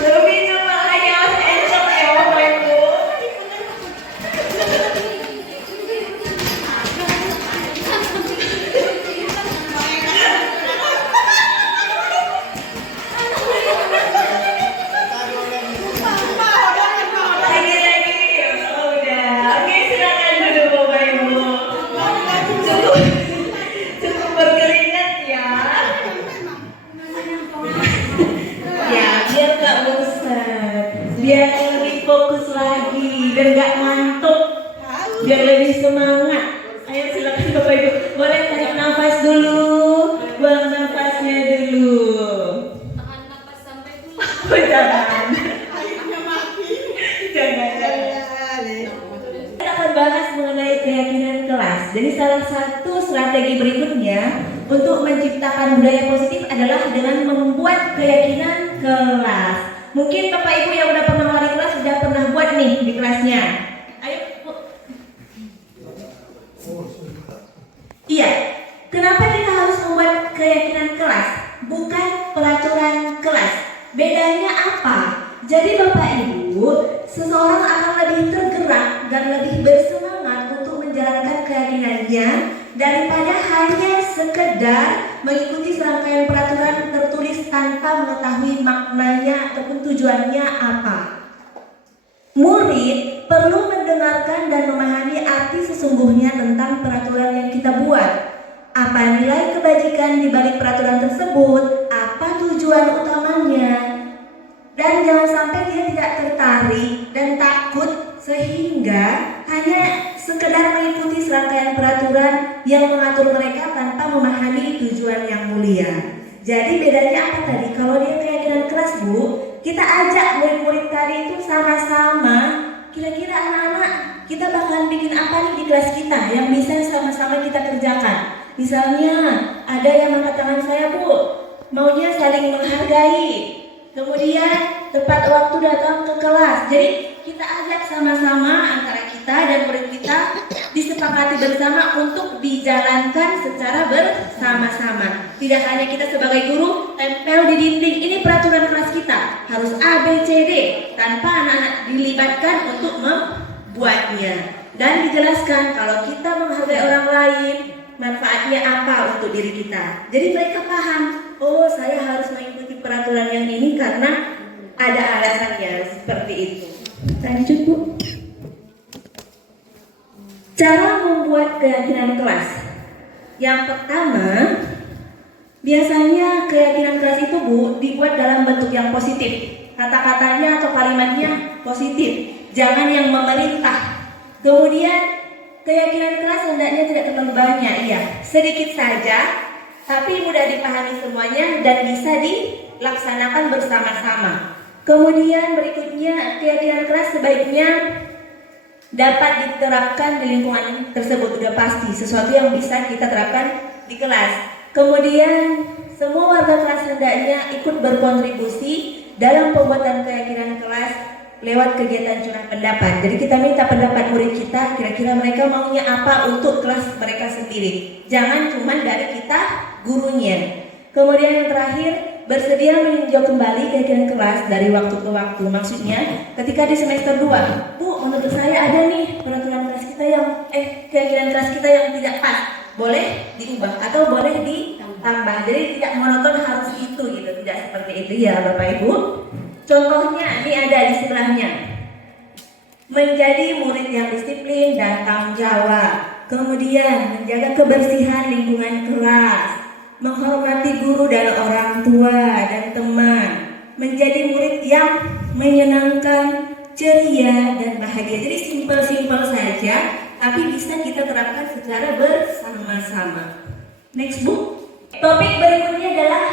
Lebih cepat lagi, harus encok ya Bapak Ibu. Lagi, oh, udah. Oke, silakan duduk Bapak Ibu. Cukup berkeringat ya. Ya, biar gak bosan, biar lebih fokus lagi, biar gak ngantuk, biar lebih semangat. Ayo silakan Bapak Ibu, boleh tarik nafas dulu, buang nafasnya dulu. Tahan napas sampai dulu. Oh, jangan. Jangan. Kita akan bahas mengenai keyakinan kelas. Jadi salah satu strategi berikutnya untuk menciptakan budaya positif adalah dengan membuat keyakinan kelas. Mungkin Bapak Ibu yang udah pernah wali kelas sudah pernah buat nih di kelasnya. Ayo Bu. Iya. Kenapa kita harus membuat keyakinan kelas, bukan peraturan kelas? Bedanya apa? Jadi Bapak Ibu, seseorang akan lebih tergerak dan lebih bersemangat untuk menjalankan keyakinannya daripada hanya sekedar mengikuti serangkaian peraturan tertulis tanpa mengetahui maknanya ataupun tujuannya apa. Murid perlu mendengarkan dan memahami arti sesungguhnya tentang peraturan yang kita buat. Apa nilai kebajikan di balik peraturan tersebut? Apa tujuan utamanya? Dan jangan sampai dia tidak tertarik dan takut sehingga hanya sekedar mengikuti serangkaian peraturan yang mengatur mereka tanpa memahami tujuan yang mulia. Jadi bedanya apa tadi? Kalau dia keyakinan keras Bu, kita ajak murid-murid tadi itu sama-sama. Kira-kira anak-anak kita bakalan bikin apa nih di kelas kita yang bisa sama-sama kita kerjakan? Misalnya ada yang angkat tangan saya Bu, maunya saling menghargai. Kemudian tepat waktu datang ke kelas. Jadi kita ajak sama-sama antara kita dan murid kita disepakati bersama untuk dijalankan secara bersama-sama. Tidak hanya kita sebagai guru tempel di dinding, ini peraturan kelas kita harus A, B, C, D, tanpa anak-anak dilibatkan untuk membuatnya. Dan dijelaskan kalau kita menghargai orang lain, manfaatnya apa untuk diri kita. Jadi mereka paham, oh saya harus mengikuti peraturan yang ini karena ada alasannya seperti itu. Lanjut Bu. Cara membuat keyakinan kelas. Yang pertama, biasanya keyakinan kelas itu Bu dibuat dalam bentuk yang positif. Kata-katanya atau kalimatnya positif, jangan yang memerintah. Kemudian keyakinan kelas hendaknya tidak terlalu banyak, iya, sedikit saja, tapi mudah dipahami semuanya dan bisa dilaksanakan bersama-sama. Kemudian berikutnya, keyakinan kelas sebaiknya dapat diterapkan di lingkungan tersebut, sudah pasti sesuatu yang bisa kita terapkan di kelas. Kemudian semua warga kelas hendaknya ikut berkontribusi dalam pembuatan keyakinan kelas lewat kegiatan curah pendapat. Jadi kita minta pendapat murid kita, kira-kira mereka maunya apa untuk kelas mereka sendiri. Jangan cuma dari kita gurunya. Kemudian yang terakhir, bersedia meninjau kembali keyakinan kelas dari waktu ke waktu. Maksudnya ketika di semester 2, Bu, menurut saya ada nih peraturan kelas kita yang keyakinan kelas kita yang tidak pas. Boleh diubah atau boleh ditambah. Jadi tidak monoton harus itu gitu, tidak seperti itu ya Bapak Ibu. Contohnya ini ada di sebelahnya. Menjadi murid yang disiplin dan tanggung jawab. Kemudian menjaga kebersihan lingkungan kelas. Menghormati guru dan orang tua dan teman. Menjadi murid yang menyenangkan, ceria, dan bahagia. Jadi simpel-simpel saja, tapi bisa kita terapkan secara bersama-sama. Next book. Topik berikutnya adalah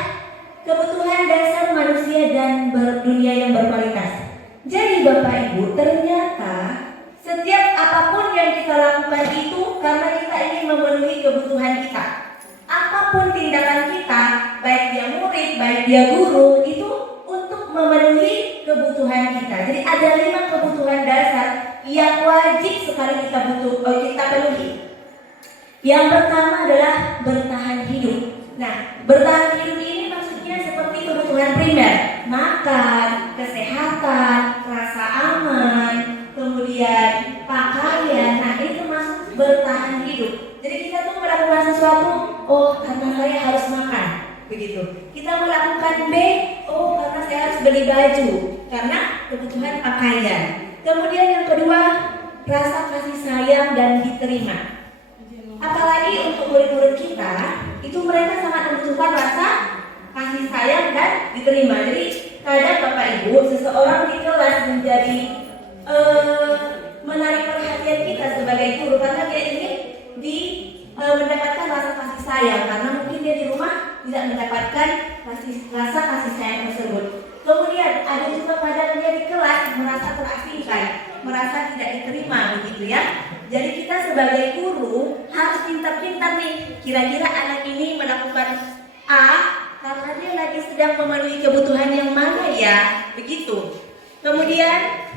kebutuhan dasar manusia dan berdunia yang berkualitas. Jadi Bapak Ibu, ternyata setiap apapun yang kita lakukan itu karena kita ingin memenuhi kebutuhan kita. Apapun tindakan kita, baik dia murid, baik dia guru, itu untuk memenuhi kebutuhan kita. Jadi ada 5 kebutuhan dasar yang wajib sekali kita penuhi. Yang pertama adalah bertahan hidup. Nah, bertahan hidup ini maksudnya seperti kebutuhan primer, makan, kesehatan, rasa aman, kemudian pakaian. Nah, itu termasuk bertahan hidup. Jadi kita tuh melakukan sesuatu, oh karena saya harus makan, begitu. Kita melakukan B, oh karena saya harus beli baju, karena kebutuhan pakaian. Kemudian yang kedua, rasa kasih sayang dan diterima. Apalagi untuk murid-murid kita, itu mereka sangat membutuhkan rasa kasih sayang dan diterima. Jadi kadang Bapak Ibu, seseorang di kelas menjadi menarik perhatian kita sebagai guru karena dia ingin mendapatkan rasa kasih sayang, karena mungkin dia di rumah tidak mendapatkan rasa kasih sayang tersebut. Kemudian ada juga kadang dia di kelas merasa terasingkan, merasa tidak diterima, begitu ya. Jadi kita sebagai guru harus pintar-pintar nih, kira-kira anak ini melakukan A karena dia lagi sedang memenuhi kebutuhan yang mana ya, begitu. Kemudian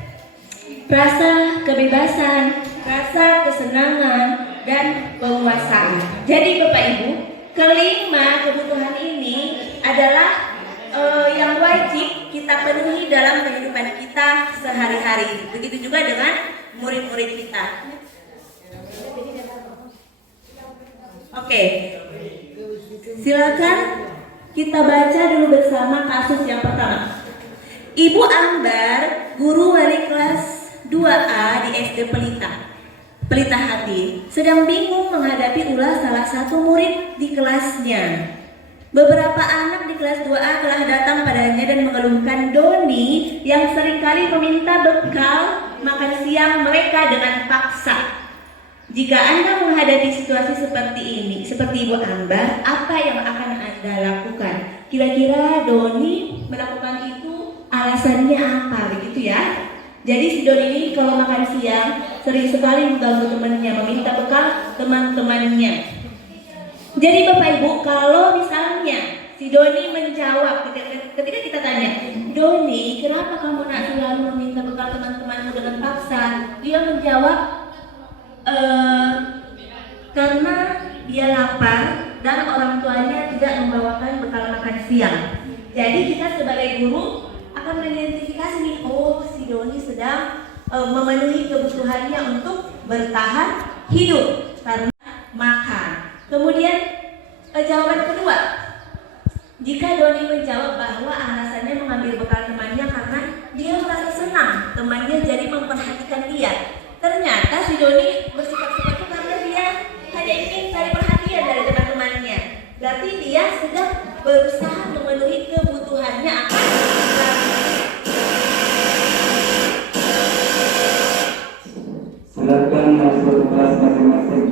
rasa kebebasan, rasa kesenangan, dan penguasaan. Jadi Bapak Ibu, kelima kebutuhan ini adalah yang wajib kita penuhi dalam kehidupan kita sehari-hari. Begitu juga dengan murid-murid kita. Oke, silakan kita baca dulu bersama kasus yang pertama. Ibu Ambar, guru wali kelas 2A di SD Pelita Hati, sedang bingung menghadapi ulah salah satu murid di kelasnya. Beberapa anak di kelas 2A telah datang padanya dan mengeluhkan Doni yang seringkali meminta bekal makan siang mereka dengan paksa. Jika Anda menghadapi situasi seperti ini, seperti Ibu Ambar, apa yang akan Anda lakukan? Kira-kira Doni melakukan itu alasannya apa, begitu ya? Jadi si Doni ini kalau makan siang sering sekali mengganggu temannya, meminta bekal teman-temannya. Jadi Bapak Ibu, kalau misalnya si Doni menjawab, ketika kita tanya, Doni, kenapa kamu nak selalu meminta bekal teman-temanmu dengan paksa? Dia menjawab, karena dia lapar dan orang tuanya tidak membawakan bekal makan siang. Jadi kita sebagai guru akan mengidentifikasi nih, oh si Doni sedang memenuhi kebutuhannya untuk bertahan hidup karena makan. Kemudian jawaban kedua, jika Doni menjawab bahwa alasannya mengambil bekal temannya karena dia merasa senang temannya jadi memperhatikan dia. Ternyata si Doni bersikap seperti itu karena dia hanya ingin cari perhatian dari teman-temannya. Berarti dia sedang berusaha memenuhi kebutuhannya akan. Silakan masuk kelas masing-masing.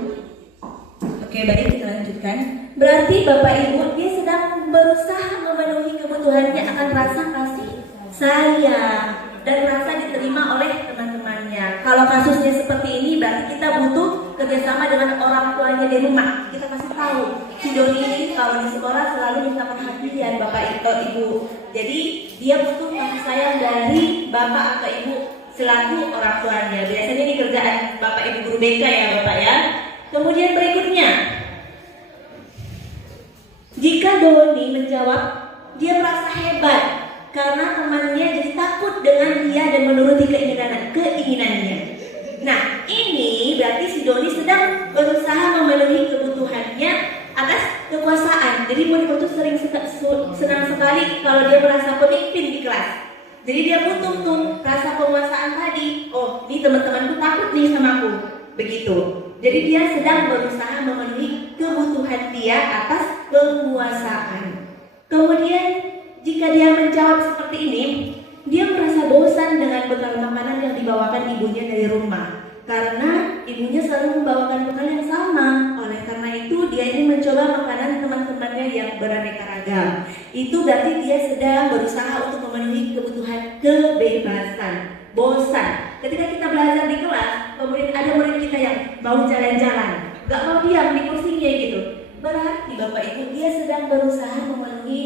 Oke, baik, kita lanjutkan. Berarti Bapak Ibu dia sedang berusaha memenuhi kebutuhannya akan rasa kasih sayang dan rasa diterima oleh teman-temannya. Kalau kasusnya seperti ini, berarti kita butuh kerjasama dengan orang tuanya di rumah. Kita kasih tahu, si Doni ini kalau di sekolah selalu minta perhatian Bapak Ibu. Jadi dia butuh kasih sayang dari Bapak atau Ibu selaku orang tuanya. Biasanya ini kerjaan Bapak Ibu guru BK ya Bapak ya. Kemudian berikutnya, jika Doni menjawab dia merasa hebat karena temannya jadi takut dengan dia dan menuruti keinginannya. Nah, ini berarti si Doni sedang berusaha memenuhi kebutuhannya atas kekuasaan. Jadi murid itu senang sekali kalau dia merasa pemimpin di kelas. Jadi dia butuh tuh rasa penguasaan tadi. Oh, nih teman-temanku takut nih sama aku. Begitu. Jadi dia sedang berusaha memenuhi kebutuhan dia atas penguasaan. Kemudian jika dia menjawab seperti ini, dia merasa bosan dengan bekal makanan yang dibawakan ibunya dari rumah. Karena ibunya selalu membawakan bekal yang sama. Oleh karena itu dia ini mencoba makanan teman-temannya yang beraneka ragam. Itu berarti dia sedang berusaha untuk memenuhi kebutuhan kebebasan. Bosan. Ketika kita belajar di kelas, kemudian ada murid kita yang mau jalan-jalan, gak mau diam di kursinya gitu. Berarti Bapak Ibu dia sedang berusaha memenuhi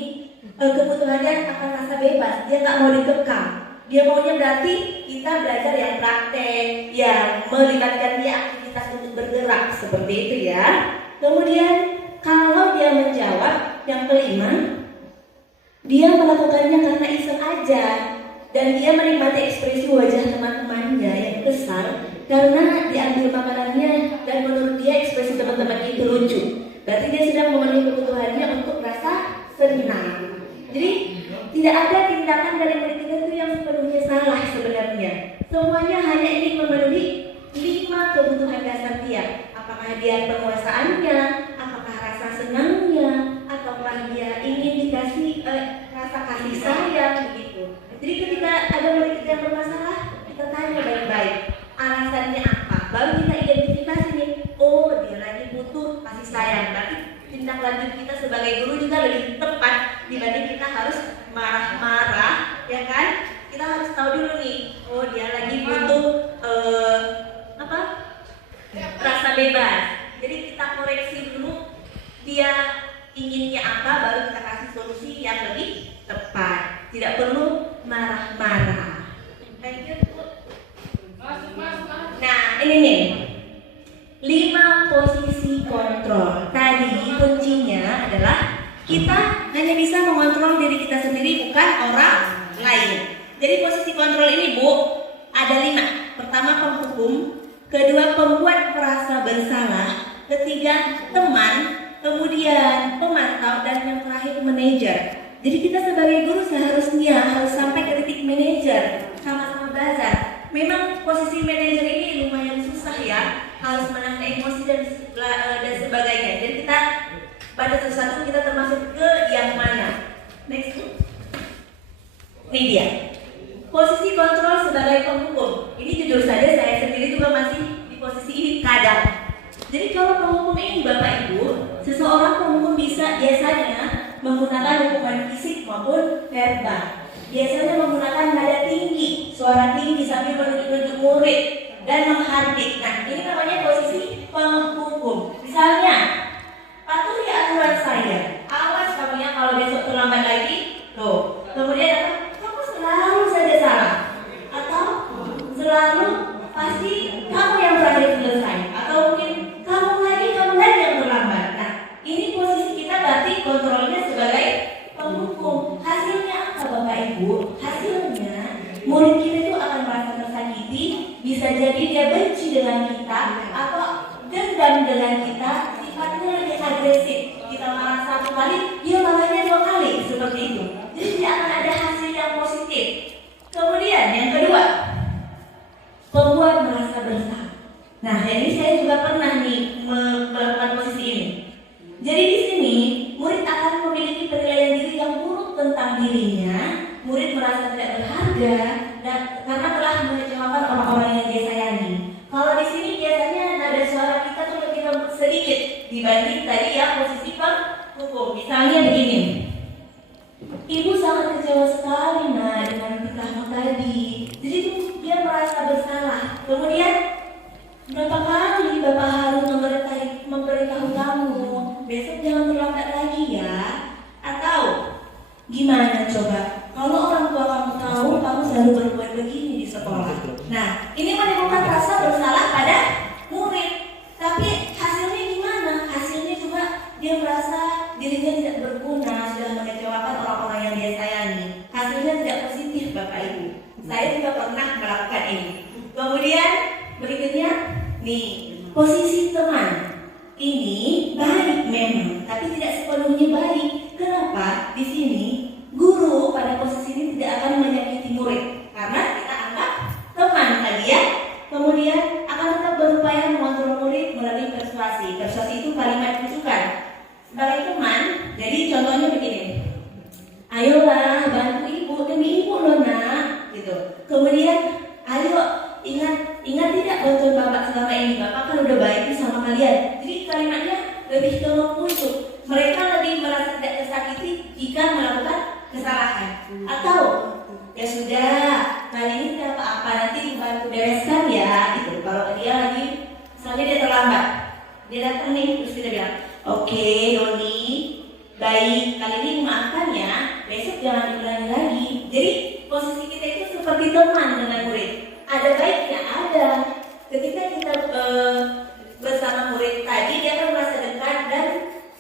kebutuhannya akan rasa bebas. Dia gak mau dikekang. Dia maunya berarti kita belajar yang praktek, yang melibatkan dia aktivitas untuk bergerak seperti itu ya. Kemudian kalau dia menjawab yang kelima, dia melakukannya karena iseng aja dan dia menikmati ekspresi wajah teman-temannya yang besar karena diambil makanannya dan menurut dia ekspresi teman-temannya itu lucu. Berarti dia sedang memenuhi kebutuhannya untuk rasa senang. Jadi tidak ada tindakan dari murid kita itu yang sepenuhnya salah sebenarnya. Semuanya hanya ingin memenuhi 5 kebutuhan dasar dia. Apakah dia penguasaannya, apakah rasa senangnya, ataukah dia ingin dikasih rasa kasih sayang begitu. Jadi ketika ada murid kita yang bermasalah, kita tanya baik-baik alasannya apa. Baru kita identifikasi nih, oh dia lagi butuh kasih sayang. Berarti tindak lanjut kita sebagai guru juga lebih tepat dibanding kita harus marah-marah, ya kan? Kita harus tahu dulu nih, oh dia lagi butuh rasa bebas. Jadi kita koreksi dulu dia inginnya apa, baru kita kasih solusi yang lebih tepat. Tidak perlu marah-marah. Thank you. Nah ini nih 5 posisi kontrol. Tadi kuncinya adalah kita hanya bisa mengontrol diri kita sendiri, bukan orang lain. Jadi posisi kontrol ini Bu ada 5. Pertama penghukum, kedua pembuat merasa bersalah, ketiga teman, kemudian pemantau, dan yang terakhir manajer. Jadi kita sebagai guru seharusnya harus sampai ke titik manajer, sama-sama belajar. Memang posisi manajer ini lumayan susah ya, harus menahan emosi dan sebagainya. Jadi kita pada sesuatu kita termasuk ke yang mana? Next. Ini dia. Posisi kontrol sebagai penghukum. Ini jujur saja saya sendiri juga masih di posisi ini kadang. Jadi kalau penghukum ini Bapak Ibu, seseorang penghukum bisa biasanya menggunakan hukuman fisik maupun verbal. Biasanya menggunakan nada tinggi, suara tinggi sambil menunjuk-nunjuk murid dan menghardik. Nah, ini namanya posisi penghukum. Misalnya, patuhi aturan saya. Awas kamu ya kalau besok terlambat lagi. Loh, kemudian kamu selalu saja salah. Atau selalu pasti kamu yang terakhir selesai. Atau mungkin kamu lagi yang terlambat. Nah, ini posisi kita berarti kontrolnya sebagai penghukum. Hasilnya apa Bapak Ibu? Hasilnya murid kita itu akan merasa tersakiti. Bisa jadi dia benci dengan kita atau dendam dengan kita, sifatnya lebih agresif. Kita marah 1 kali, dia marahnya 2 kali, seperti itu. Jadi tidak akan ada hasil yang positif. Kemudian yang kedua, pembuat merasa bersalah. Nah, ini saya juga pernah nih melakukan posisi ini. Jadi di sini murid akan memiliki penilaian diri yang buruk tentang dirinya. Murid merasa tidak berharga dan karena telah mengecewakan orang-orang yang dia sayangi. Kalau di sini biasanya nada suara kita tuh lebih lembut sedikit dibanding tadi yang posisi penghukum. Misalnya begini, Ibu sangat kecewa sekali dengan tingkahmu tadi. Jadi itu dia merasa bersalah. Kemudian berapa kali Bapak harus memberitahu kamu, besok jangan terlambat lagi ya. Atau gimana coba? Kalau orang tua kamu tahu kamu selalu berbuat begini di sekolah. Nah, ini menimbulkan rasa bersalah pada murid. Tapi hasilnya gimana? Hasilnya juga dia merasa dirinya tidak berguna, sudah mengecewakan orang-orang yang dia sayangi. Hasilnya tidak positif Bapak Ibu. Saya juga pernah melakukan ini. Kemudian berikutnya nih, posisi teman. Ini baik memang, tapi tidak sepenuhnya baik. Kenapa? Di sini guru pada posisi ini tidak akan menyakiti murid karena kita anggap teman tadi ya. Kemudian akan tetap berupaya mengontrol murid melalui persuasi. Persuasi itu kalimat rujukan. Sebagai teman, jadi contohnya begini. Ayolah bantu ibu, demi ibu loh nak. baik, kali ini memaafkan ya, besok jangan diulangi lagi. Jadi posisi kita itu seperti teman dengan murid. Ada baiknya, ada. Ketika kita bersama murid tadi, dia akan merasa dekat dan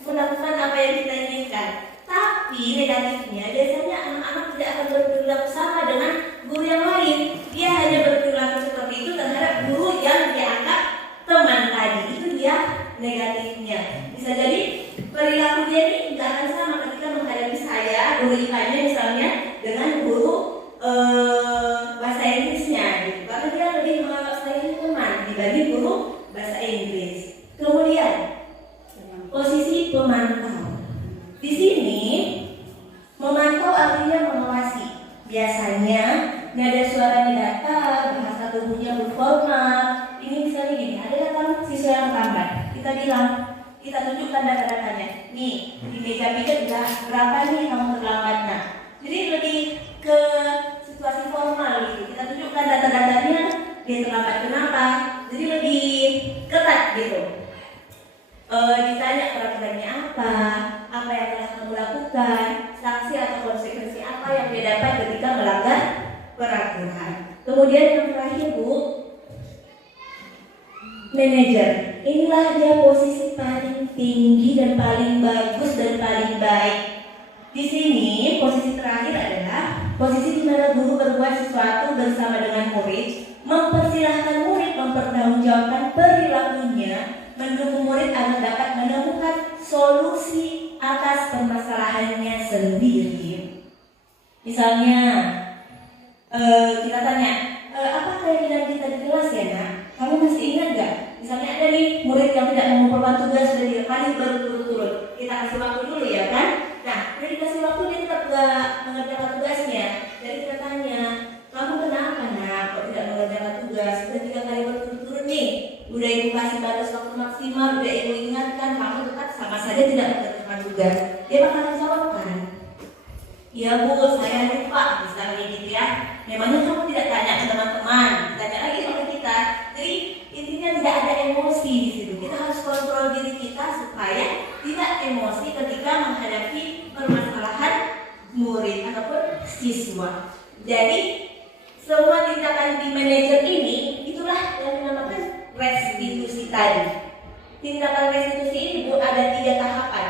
melakukan apa yang kita inginkan. Tapi negatifnya, biasanya anak-anak tidak akan berperilaku sama dengan guru yang lain. Dia hanya berperilaku seperti itu terhadap guru yang dianggap teman tadi. Itu dia negatifnya. Bisa jadi perilaku dia ini tidak akan sama ketika menghadapi saya, guru IPA-nya misalnya, dengan guru bahasa Inggrisnya gitu. Karena dia lebih menganggap saya ini teman dibanding guru bahasa Inggris. Kemudian posisi pemantau. Di sini memantau artinya mengawasi. Biasanya nada suaranya datar, bahasa tubuhnya berformal. Ini misalnya gini, ada datang siswa yang terlambat. Kita bilang, kita tunjukkan data-datanya. Nih, di meja piket berapa nih kamu terlambat? Nah, jadi lebih ke situasi formal gitu. Kita tunjukkan data-datanya, dia terlambat kenapa. Jadi lebih ketat gitu. Ditanya peraturannya apa yang telah kamu lakukan, sanksi atau konsekuensi apa yang dia dapat ketika melanggar peraturan. Kemudian yang terakhir Bu, manajer. Inilah dia posisi paling tinggi dan paling bagus dan paling baik. Di sini posisi terakhir adalah posisi di mana guru berbuat sesuatu bersama dengan murid, mempersilahkan murid mempertanggungjawabkan perilakunya, mendukung murid agar dapat menemukan solusi atas permasalahannya sendiri. Misalnya, kita tanya, apa keinginan kita di kelas ya nak? Kamu masih ingat gak? Misalnya ada nih murid yang tidak mengumpulkan tugas sudah 3 kali berturut-turut. Kita kasih waktu dulu ya kan? Nah, udah dikasih waktu dia tetap gak mengerjakan tugasnya. Jadi kita tanya, kamu kenapa nak kok tidak mengerjakan tugas? Sudah 3 kali berturut-turut nih. Udah ibu kasih batas waktu maksimal, udah ibu ingatkan, kamu tetap sama saja tidak mengerjakan tugas. Dia bakalan jawab kan? Iya Bu, saya lupa misalnya gitu ya. Memangnya kamu tidak tanya ke teman-teman, tanya lagi sama kita. Jadi intinya tidak ada emosi di situ. Kita harus kontrol diri kita supaya tidak emosi ketika menghadapi permasalahan murid ataupun siswa. Jadi semua tindakan di manajer ini itulah yang dinamakan restitusi tadi. Tindakan restitusi ini Bu ada 3 tahapan.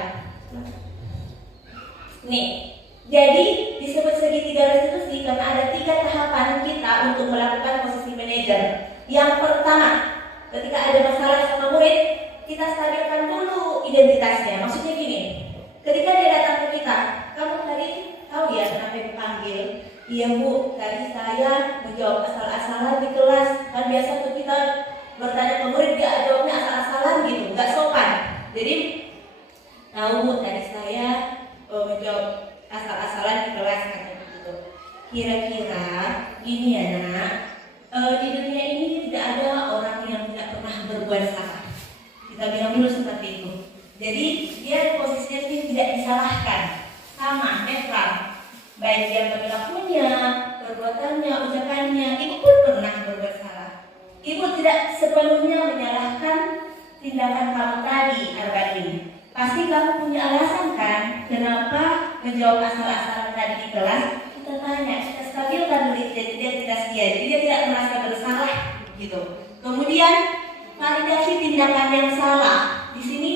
Nih, jadi disebut segitiga restitusi karena ada 3 tahapan kita untuk melakukan posisi manajer. Yang pertama, ketika ada masalah sama murid, kita stabilkan dulu identitasnya. Maksudnya gini, ketika dia datang ke kita, kamu tadi tahu ya kenapa dipanggil? Iya Bu, tadi saya menjawab asal-asalan di kelas. Kan biasa tuh kita bertanya ke murid, dia jawabnya asal-asalan gitu, nggak sopan. Jadi, tahu Bu, tadi saya menjawab asal-asalan di kelas kan gitu. Kira-kira gini ya nak, di dunia ini tidak ada orang yang tidak pernah berbuat salah. Kita bilang dulu seperti itu. Jadi dia posisinya ini tidak disalahkan, sama netral. Baik dia perilakunya, perbuatannya, ucapannya, ibu pun pernah berbuat salah. Ibu tidak sepenuhnya menyalahkan tindakan kamu tadi, Arba'in. Pasti kamu punya alasan kan, kenapa menjawab asal-asalan tadi di kelas? Kita tanya, kita stabilkan dulu identitas dia, jadi dia tidak merasa bersalah gitu. Kemudian validasi tindakan yang salah. Di sini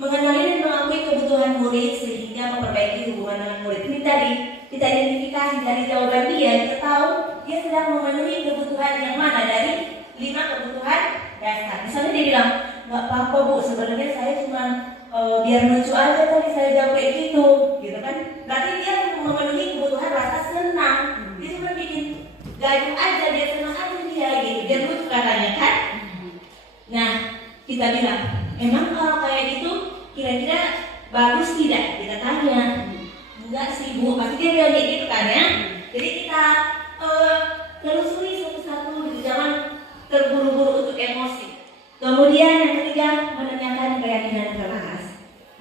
mengenali dan mengakui kebutuhan murid sehingga memperbaiki hubungan dengan murid. Ini tadi kita identifikasi dari jawaban dia, kita tahu dia sedang memenuhi kebutuhan yang mana dari 5 kebutuhan dasar. Misalnya dia bilang, nggak apa-apa Bu, sebenarnya saya cuma biar lucu aja tadi saya jawab kayak gitu kan? Berarti dia memenuhi kebutuhan rasa senang. Dia cuma bikin gaduh aja, dia senang aja dia gitu, biar lucu katanya kan? Nah, kita bilang, emang kalau kayak gitu kira-kira bagus tidak? Kita tanya. Enggak sih Bu, pasti dia bilang kayak gitu kan ya? Jadi kita telusuri satu-satu, jangan terburu-buru untuk emosi. Kemudian yang ketiga, menanyakan keyakinan kelas.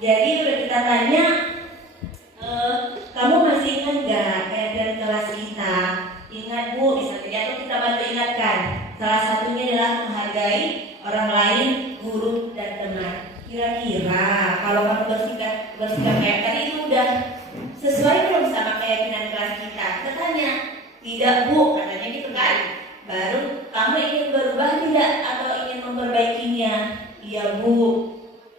Jadi udah kita tanya, kamu masih ingat gak keyakinan kelas kita? Ingat Bu, bisa tidak? Atau kita bantu ingatkan. Salah satunya adalah menghargai orang lain, guru dan teman. Kira-kira kalau kamu bersikap kayak tadi itu udah Sesuai belum sama keyakinan kelas kita? Katanya, tidak Bu, katanya gitu kan. Baru, kamu ingin berubah tidak atau ingin memperbaikinya? Iya Bu.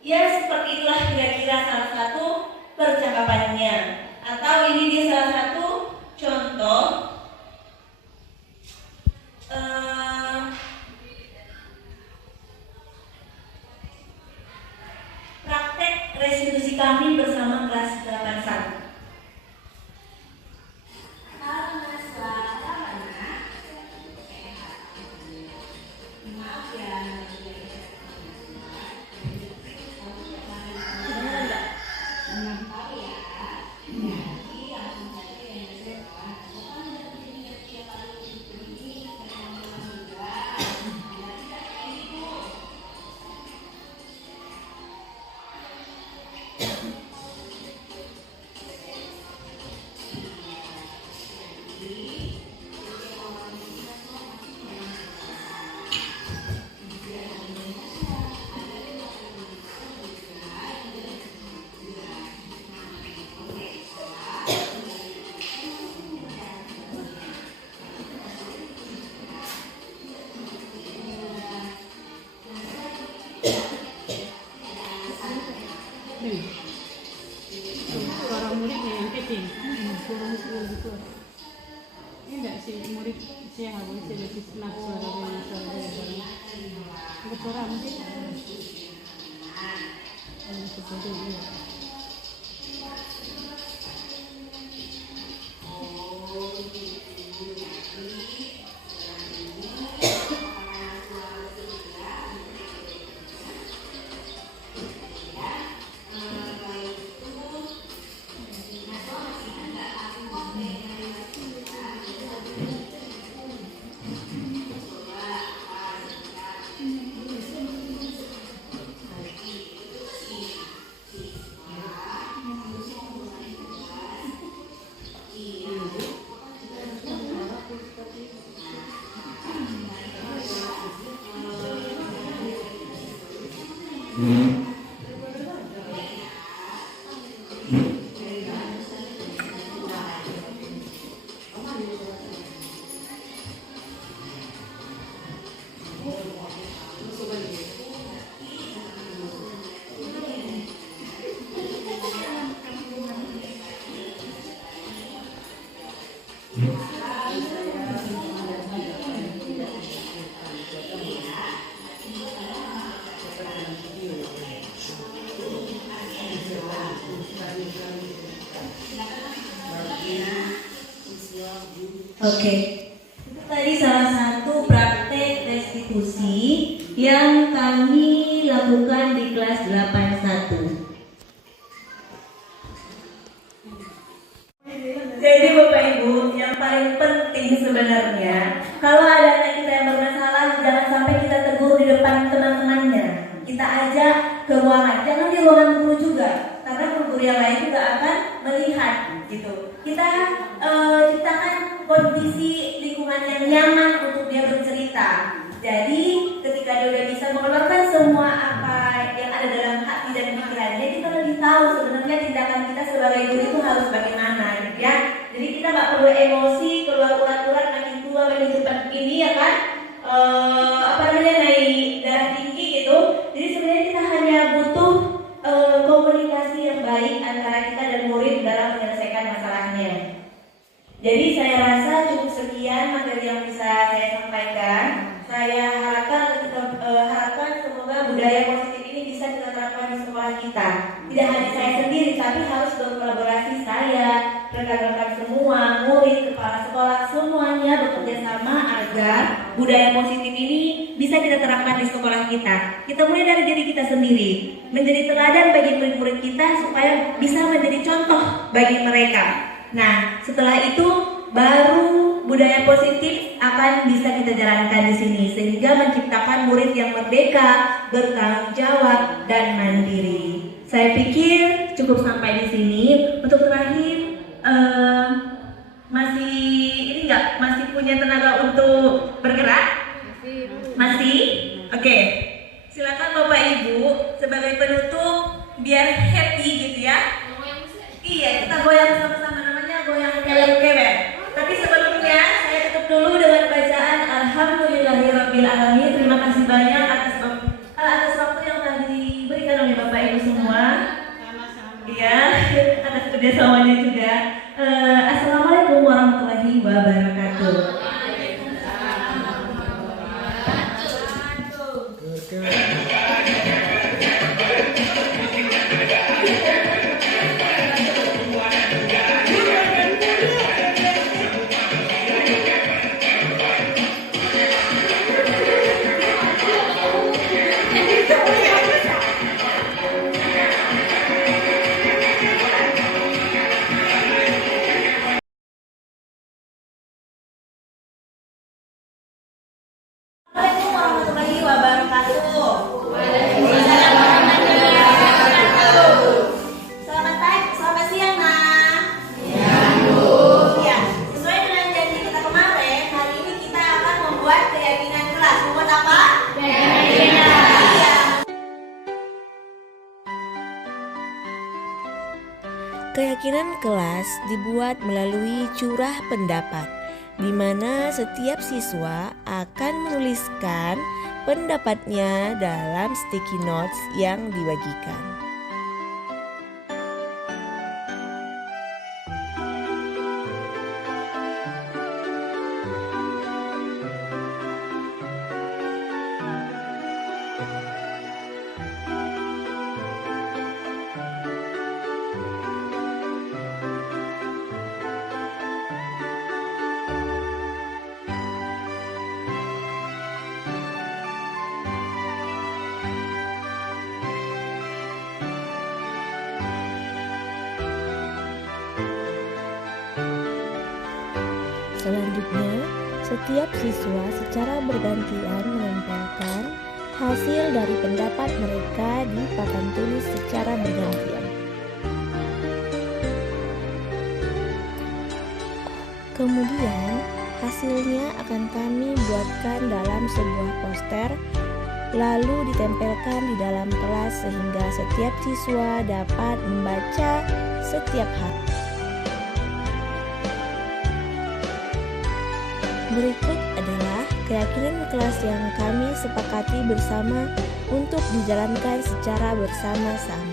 Ya seperti itulah kira-kira salah satu percakapannya. Atau ini dia salah satu contoh praktek restitusi kami bersama kelas 81. Suara muridnya yang kecil. Suara gitu. Ini enggak sih murid saya harus saya lebih senang suara dari. Suara mungkin. Seperti ini. Oke, itu tadi salah satu praktek restitusi yang kami lakukan di kelas 81. Jadi Bapak Ibu, yang paling penting sebenarnya, kalau ada anak kita yang bermasalah, jangan sampai kita tegur di depan teman-temannya. Kita ajak ke ruangan, jangan di ruangan guru juga, karena guru yang lain juga akan melihat gitu. Kita ciptakan kondisi lingkungan yang nyaman untuk dia bercerita. Jadi ketika dia udah bisa mengeluarkan semua apa yang ada dalam hati dan pikirannya, kita lebih tahu sebenarnya tindakan kita sebagai guru itu harus bagaimana, gitu ya. Jadi kita nggak perlu emosi keluar urat-urat makin tua makin cepat begini ya kan, naik darah tinggi gitu. Jadi sebenarnya kita hanya butuh komunikasi yang baik antara kita dan murid dalam menyelesaikan masalahnya. Jadi saya rasa cukup sekian materi yang bisa saya sampaikan. Saya harapkan semoga budaya positif ini bisa kita terapkan di sekolah kita. Tidak hanya saya sendiri, tapi harus berkolaborasi saya, rekan-rekan semua, murid, kepala sekolah, semuanya bekerja sama agar budaya positif ini bisa kita terapkan di sekolah kita. Kita mulai dari diri kita sendiri, menjadi teladan bagi murid-murid kita supaya bisa menjadi contoh bagi mereka. Nah, setelah itu baru budaya positif akan bisa kita jalankan di sini sehingga menciptakan murid yang merdeka, bertanggung jawab dan mandiri. Saya pikir cukup sampai di sini. Untuk terakhir, masih punya tenaga untuk bergerak? Masih? Oke. Silakan Bapak Ibu sebagai penutup biar happy gitu ya. Iya, kita kita goyang sama-sama, namanya goyang kewer-kewer. Tapi sebelumnya saya tutup dulu dengan bacaan Alhamdulillahirabbil alamin. Terima kasih banyak atas waktu yang telah diberikan oleh Bapak Ibu semua. Iya, atas kerjasamanya juga. Assalamualaikum warahmatullahi wabarakatuh. Assalamualaikum warahmatullahi wabarakatuh. Selamat pagi, selamat siang, Nak. Ya, sesuai dengan janji kita kemarin, hari ini kita akan membuat keyakinan kelas. Membuat apa? Keyakinan. Iya. Keyakinan kelas dibuat melalui curah pendapat, di mana setiap siswa akan menuliskan pendapatnya dalam sticky notes yang dibagikan. Selanjutnya, setiap siswa secara bergantian menempelkan hasil dari pendapat mereka di papan tulis secara bergantian. Kemudian, hasilnya akan kami buatkan dalam sebuah poster, lalu ditempelkan di dalam kelas sehingga setiap siswa dapat membaca setiap hari. Berikut adalah keyakinan kelas yang kami sepakati bersama untuk dijalankan secara bersama-sama.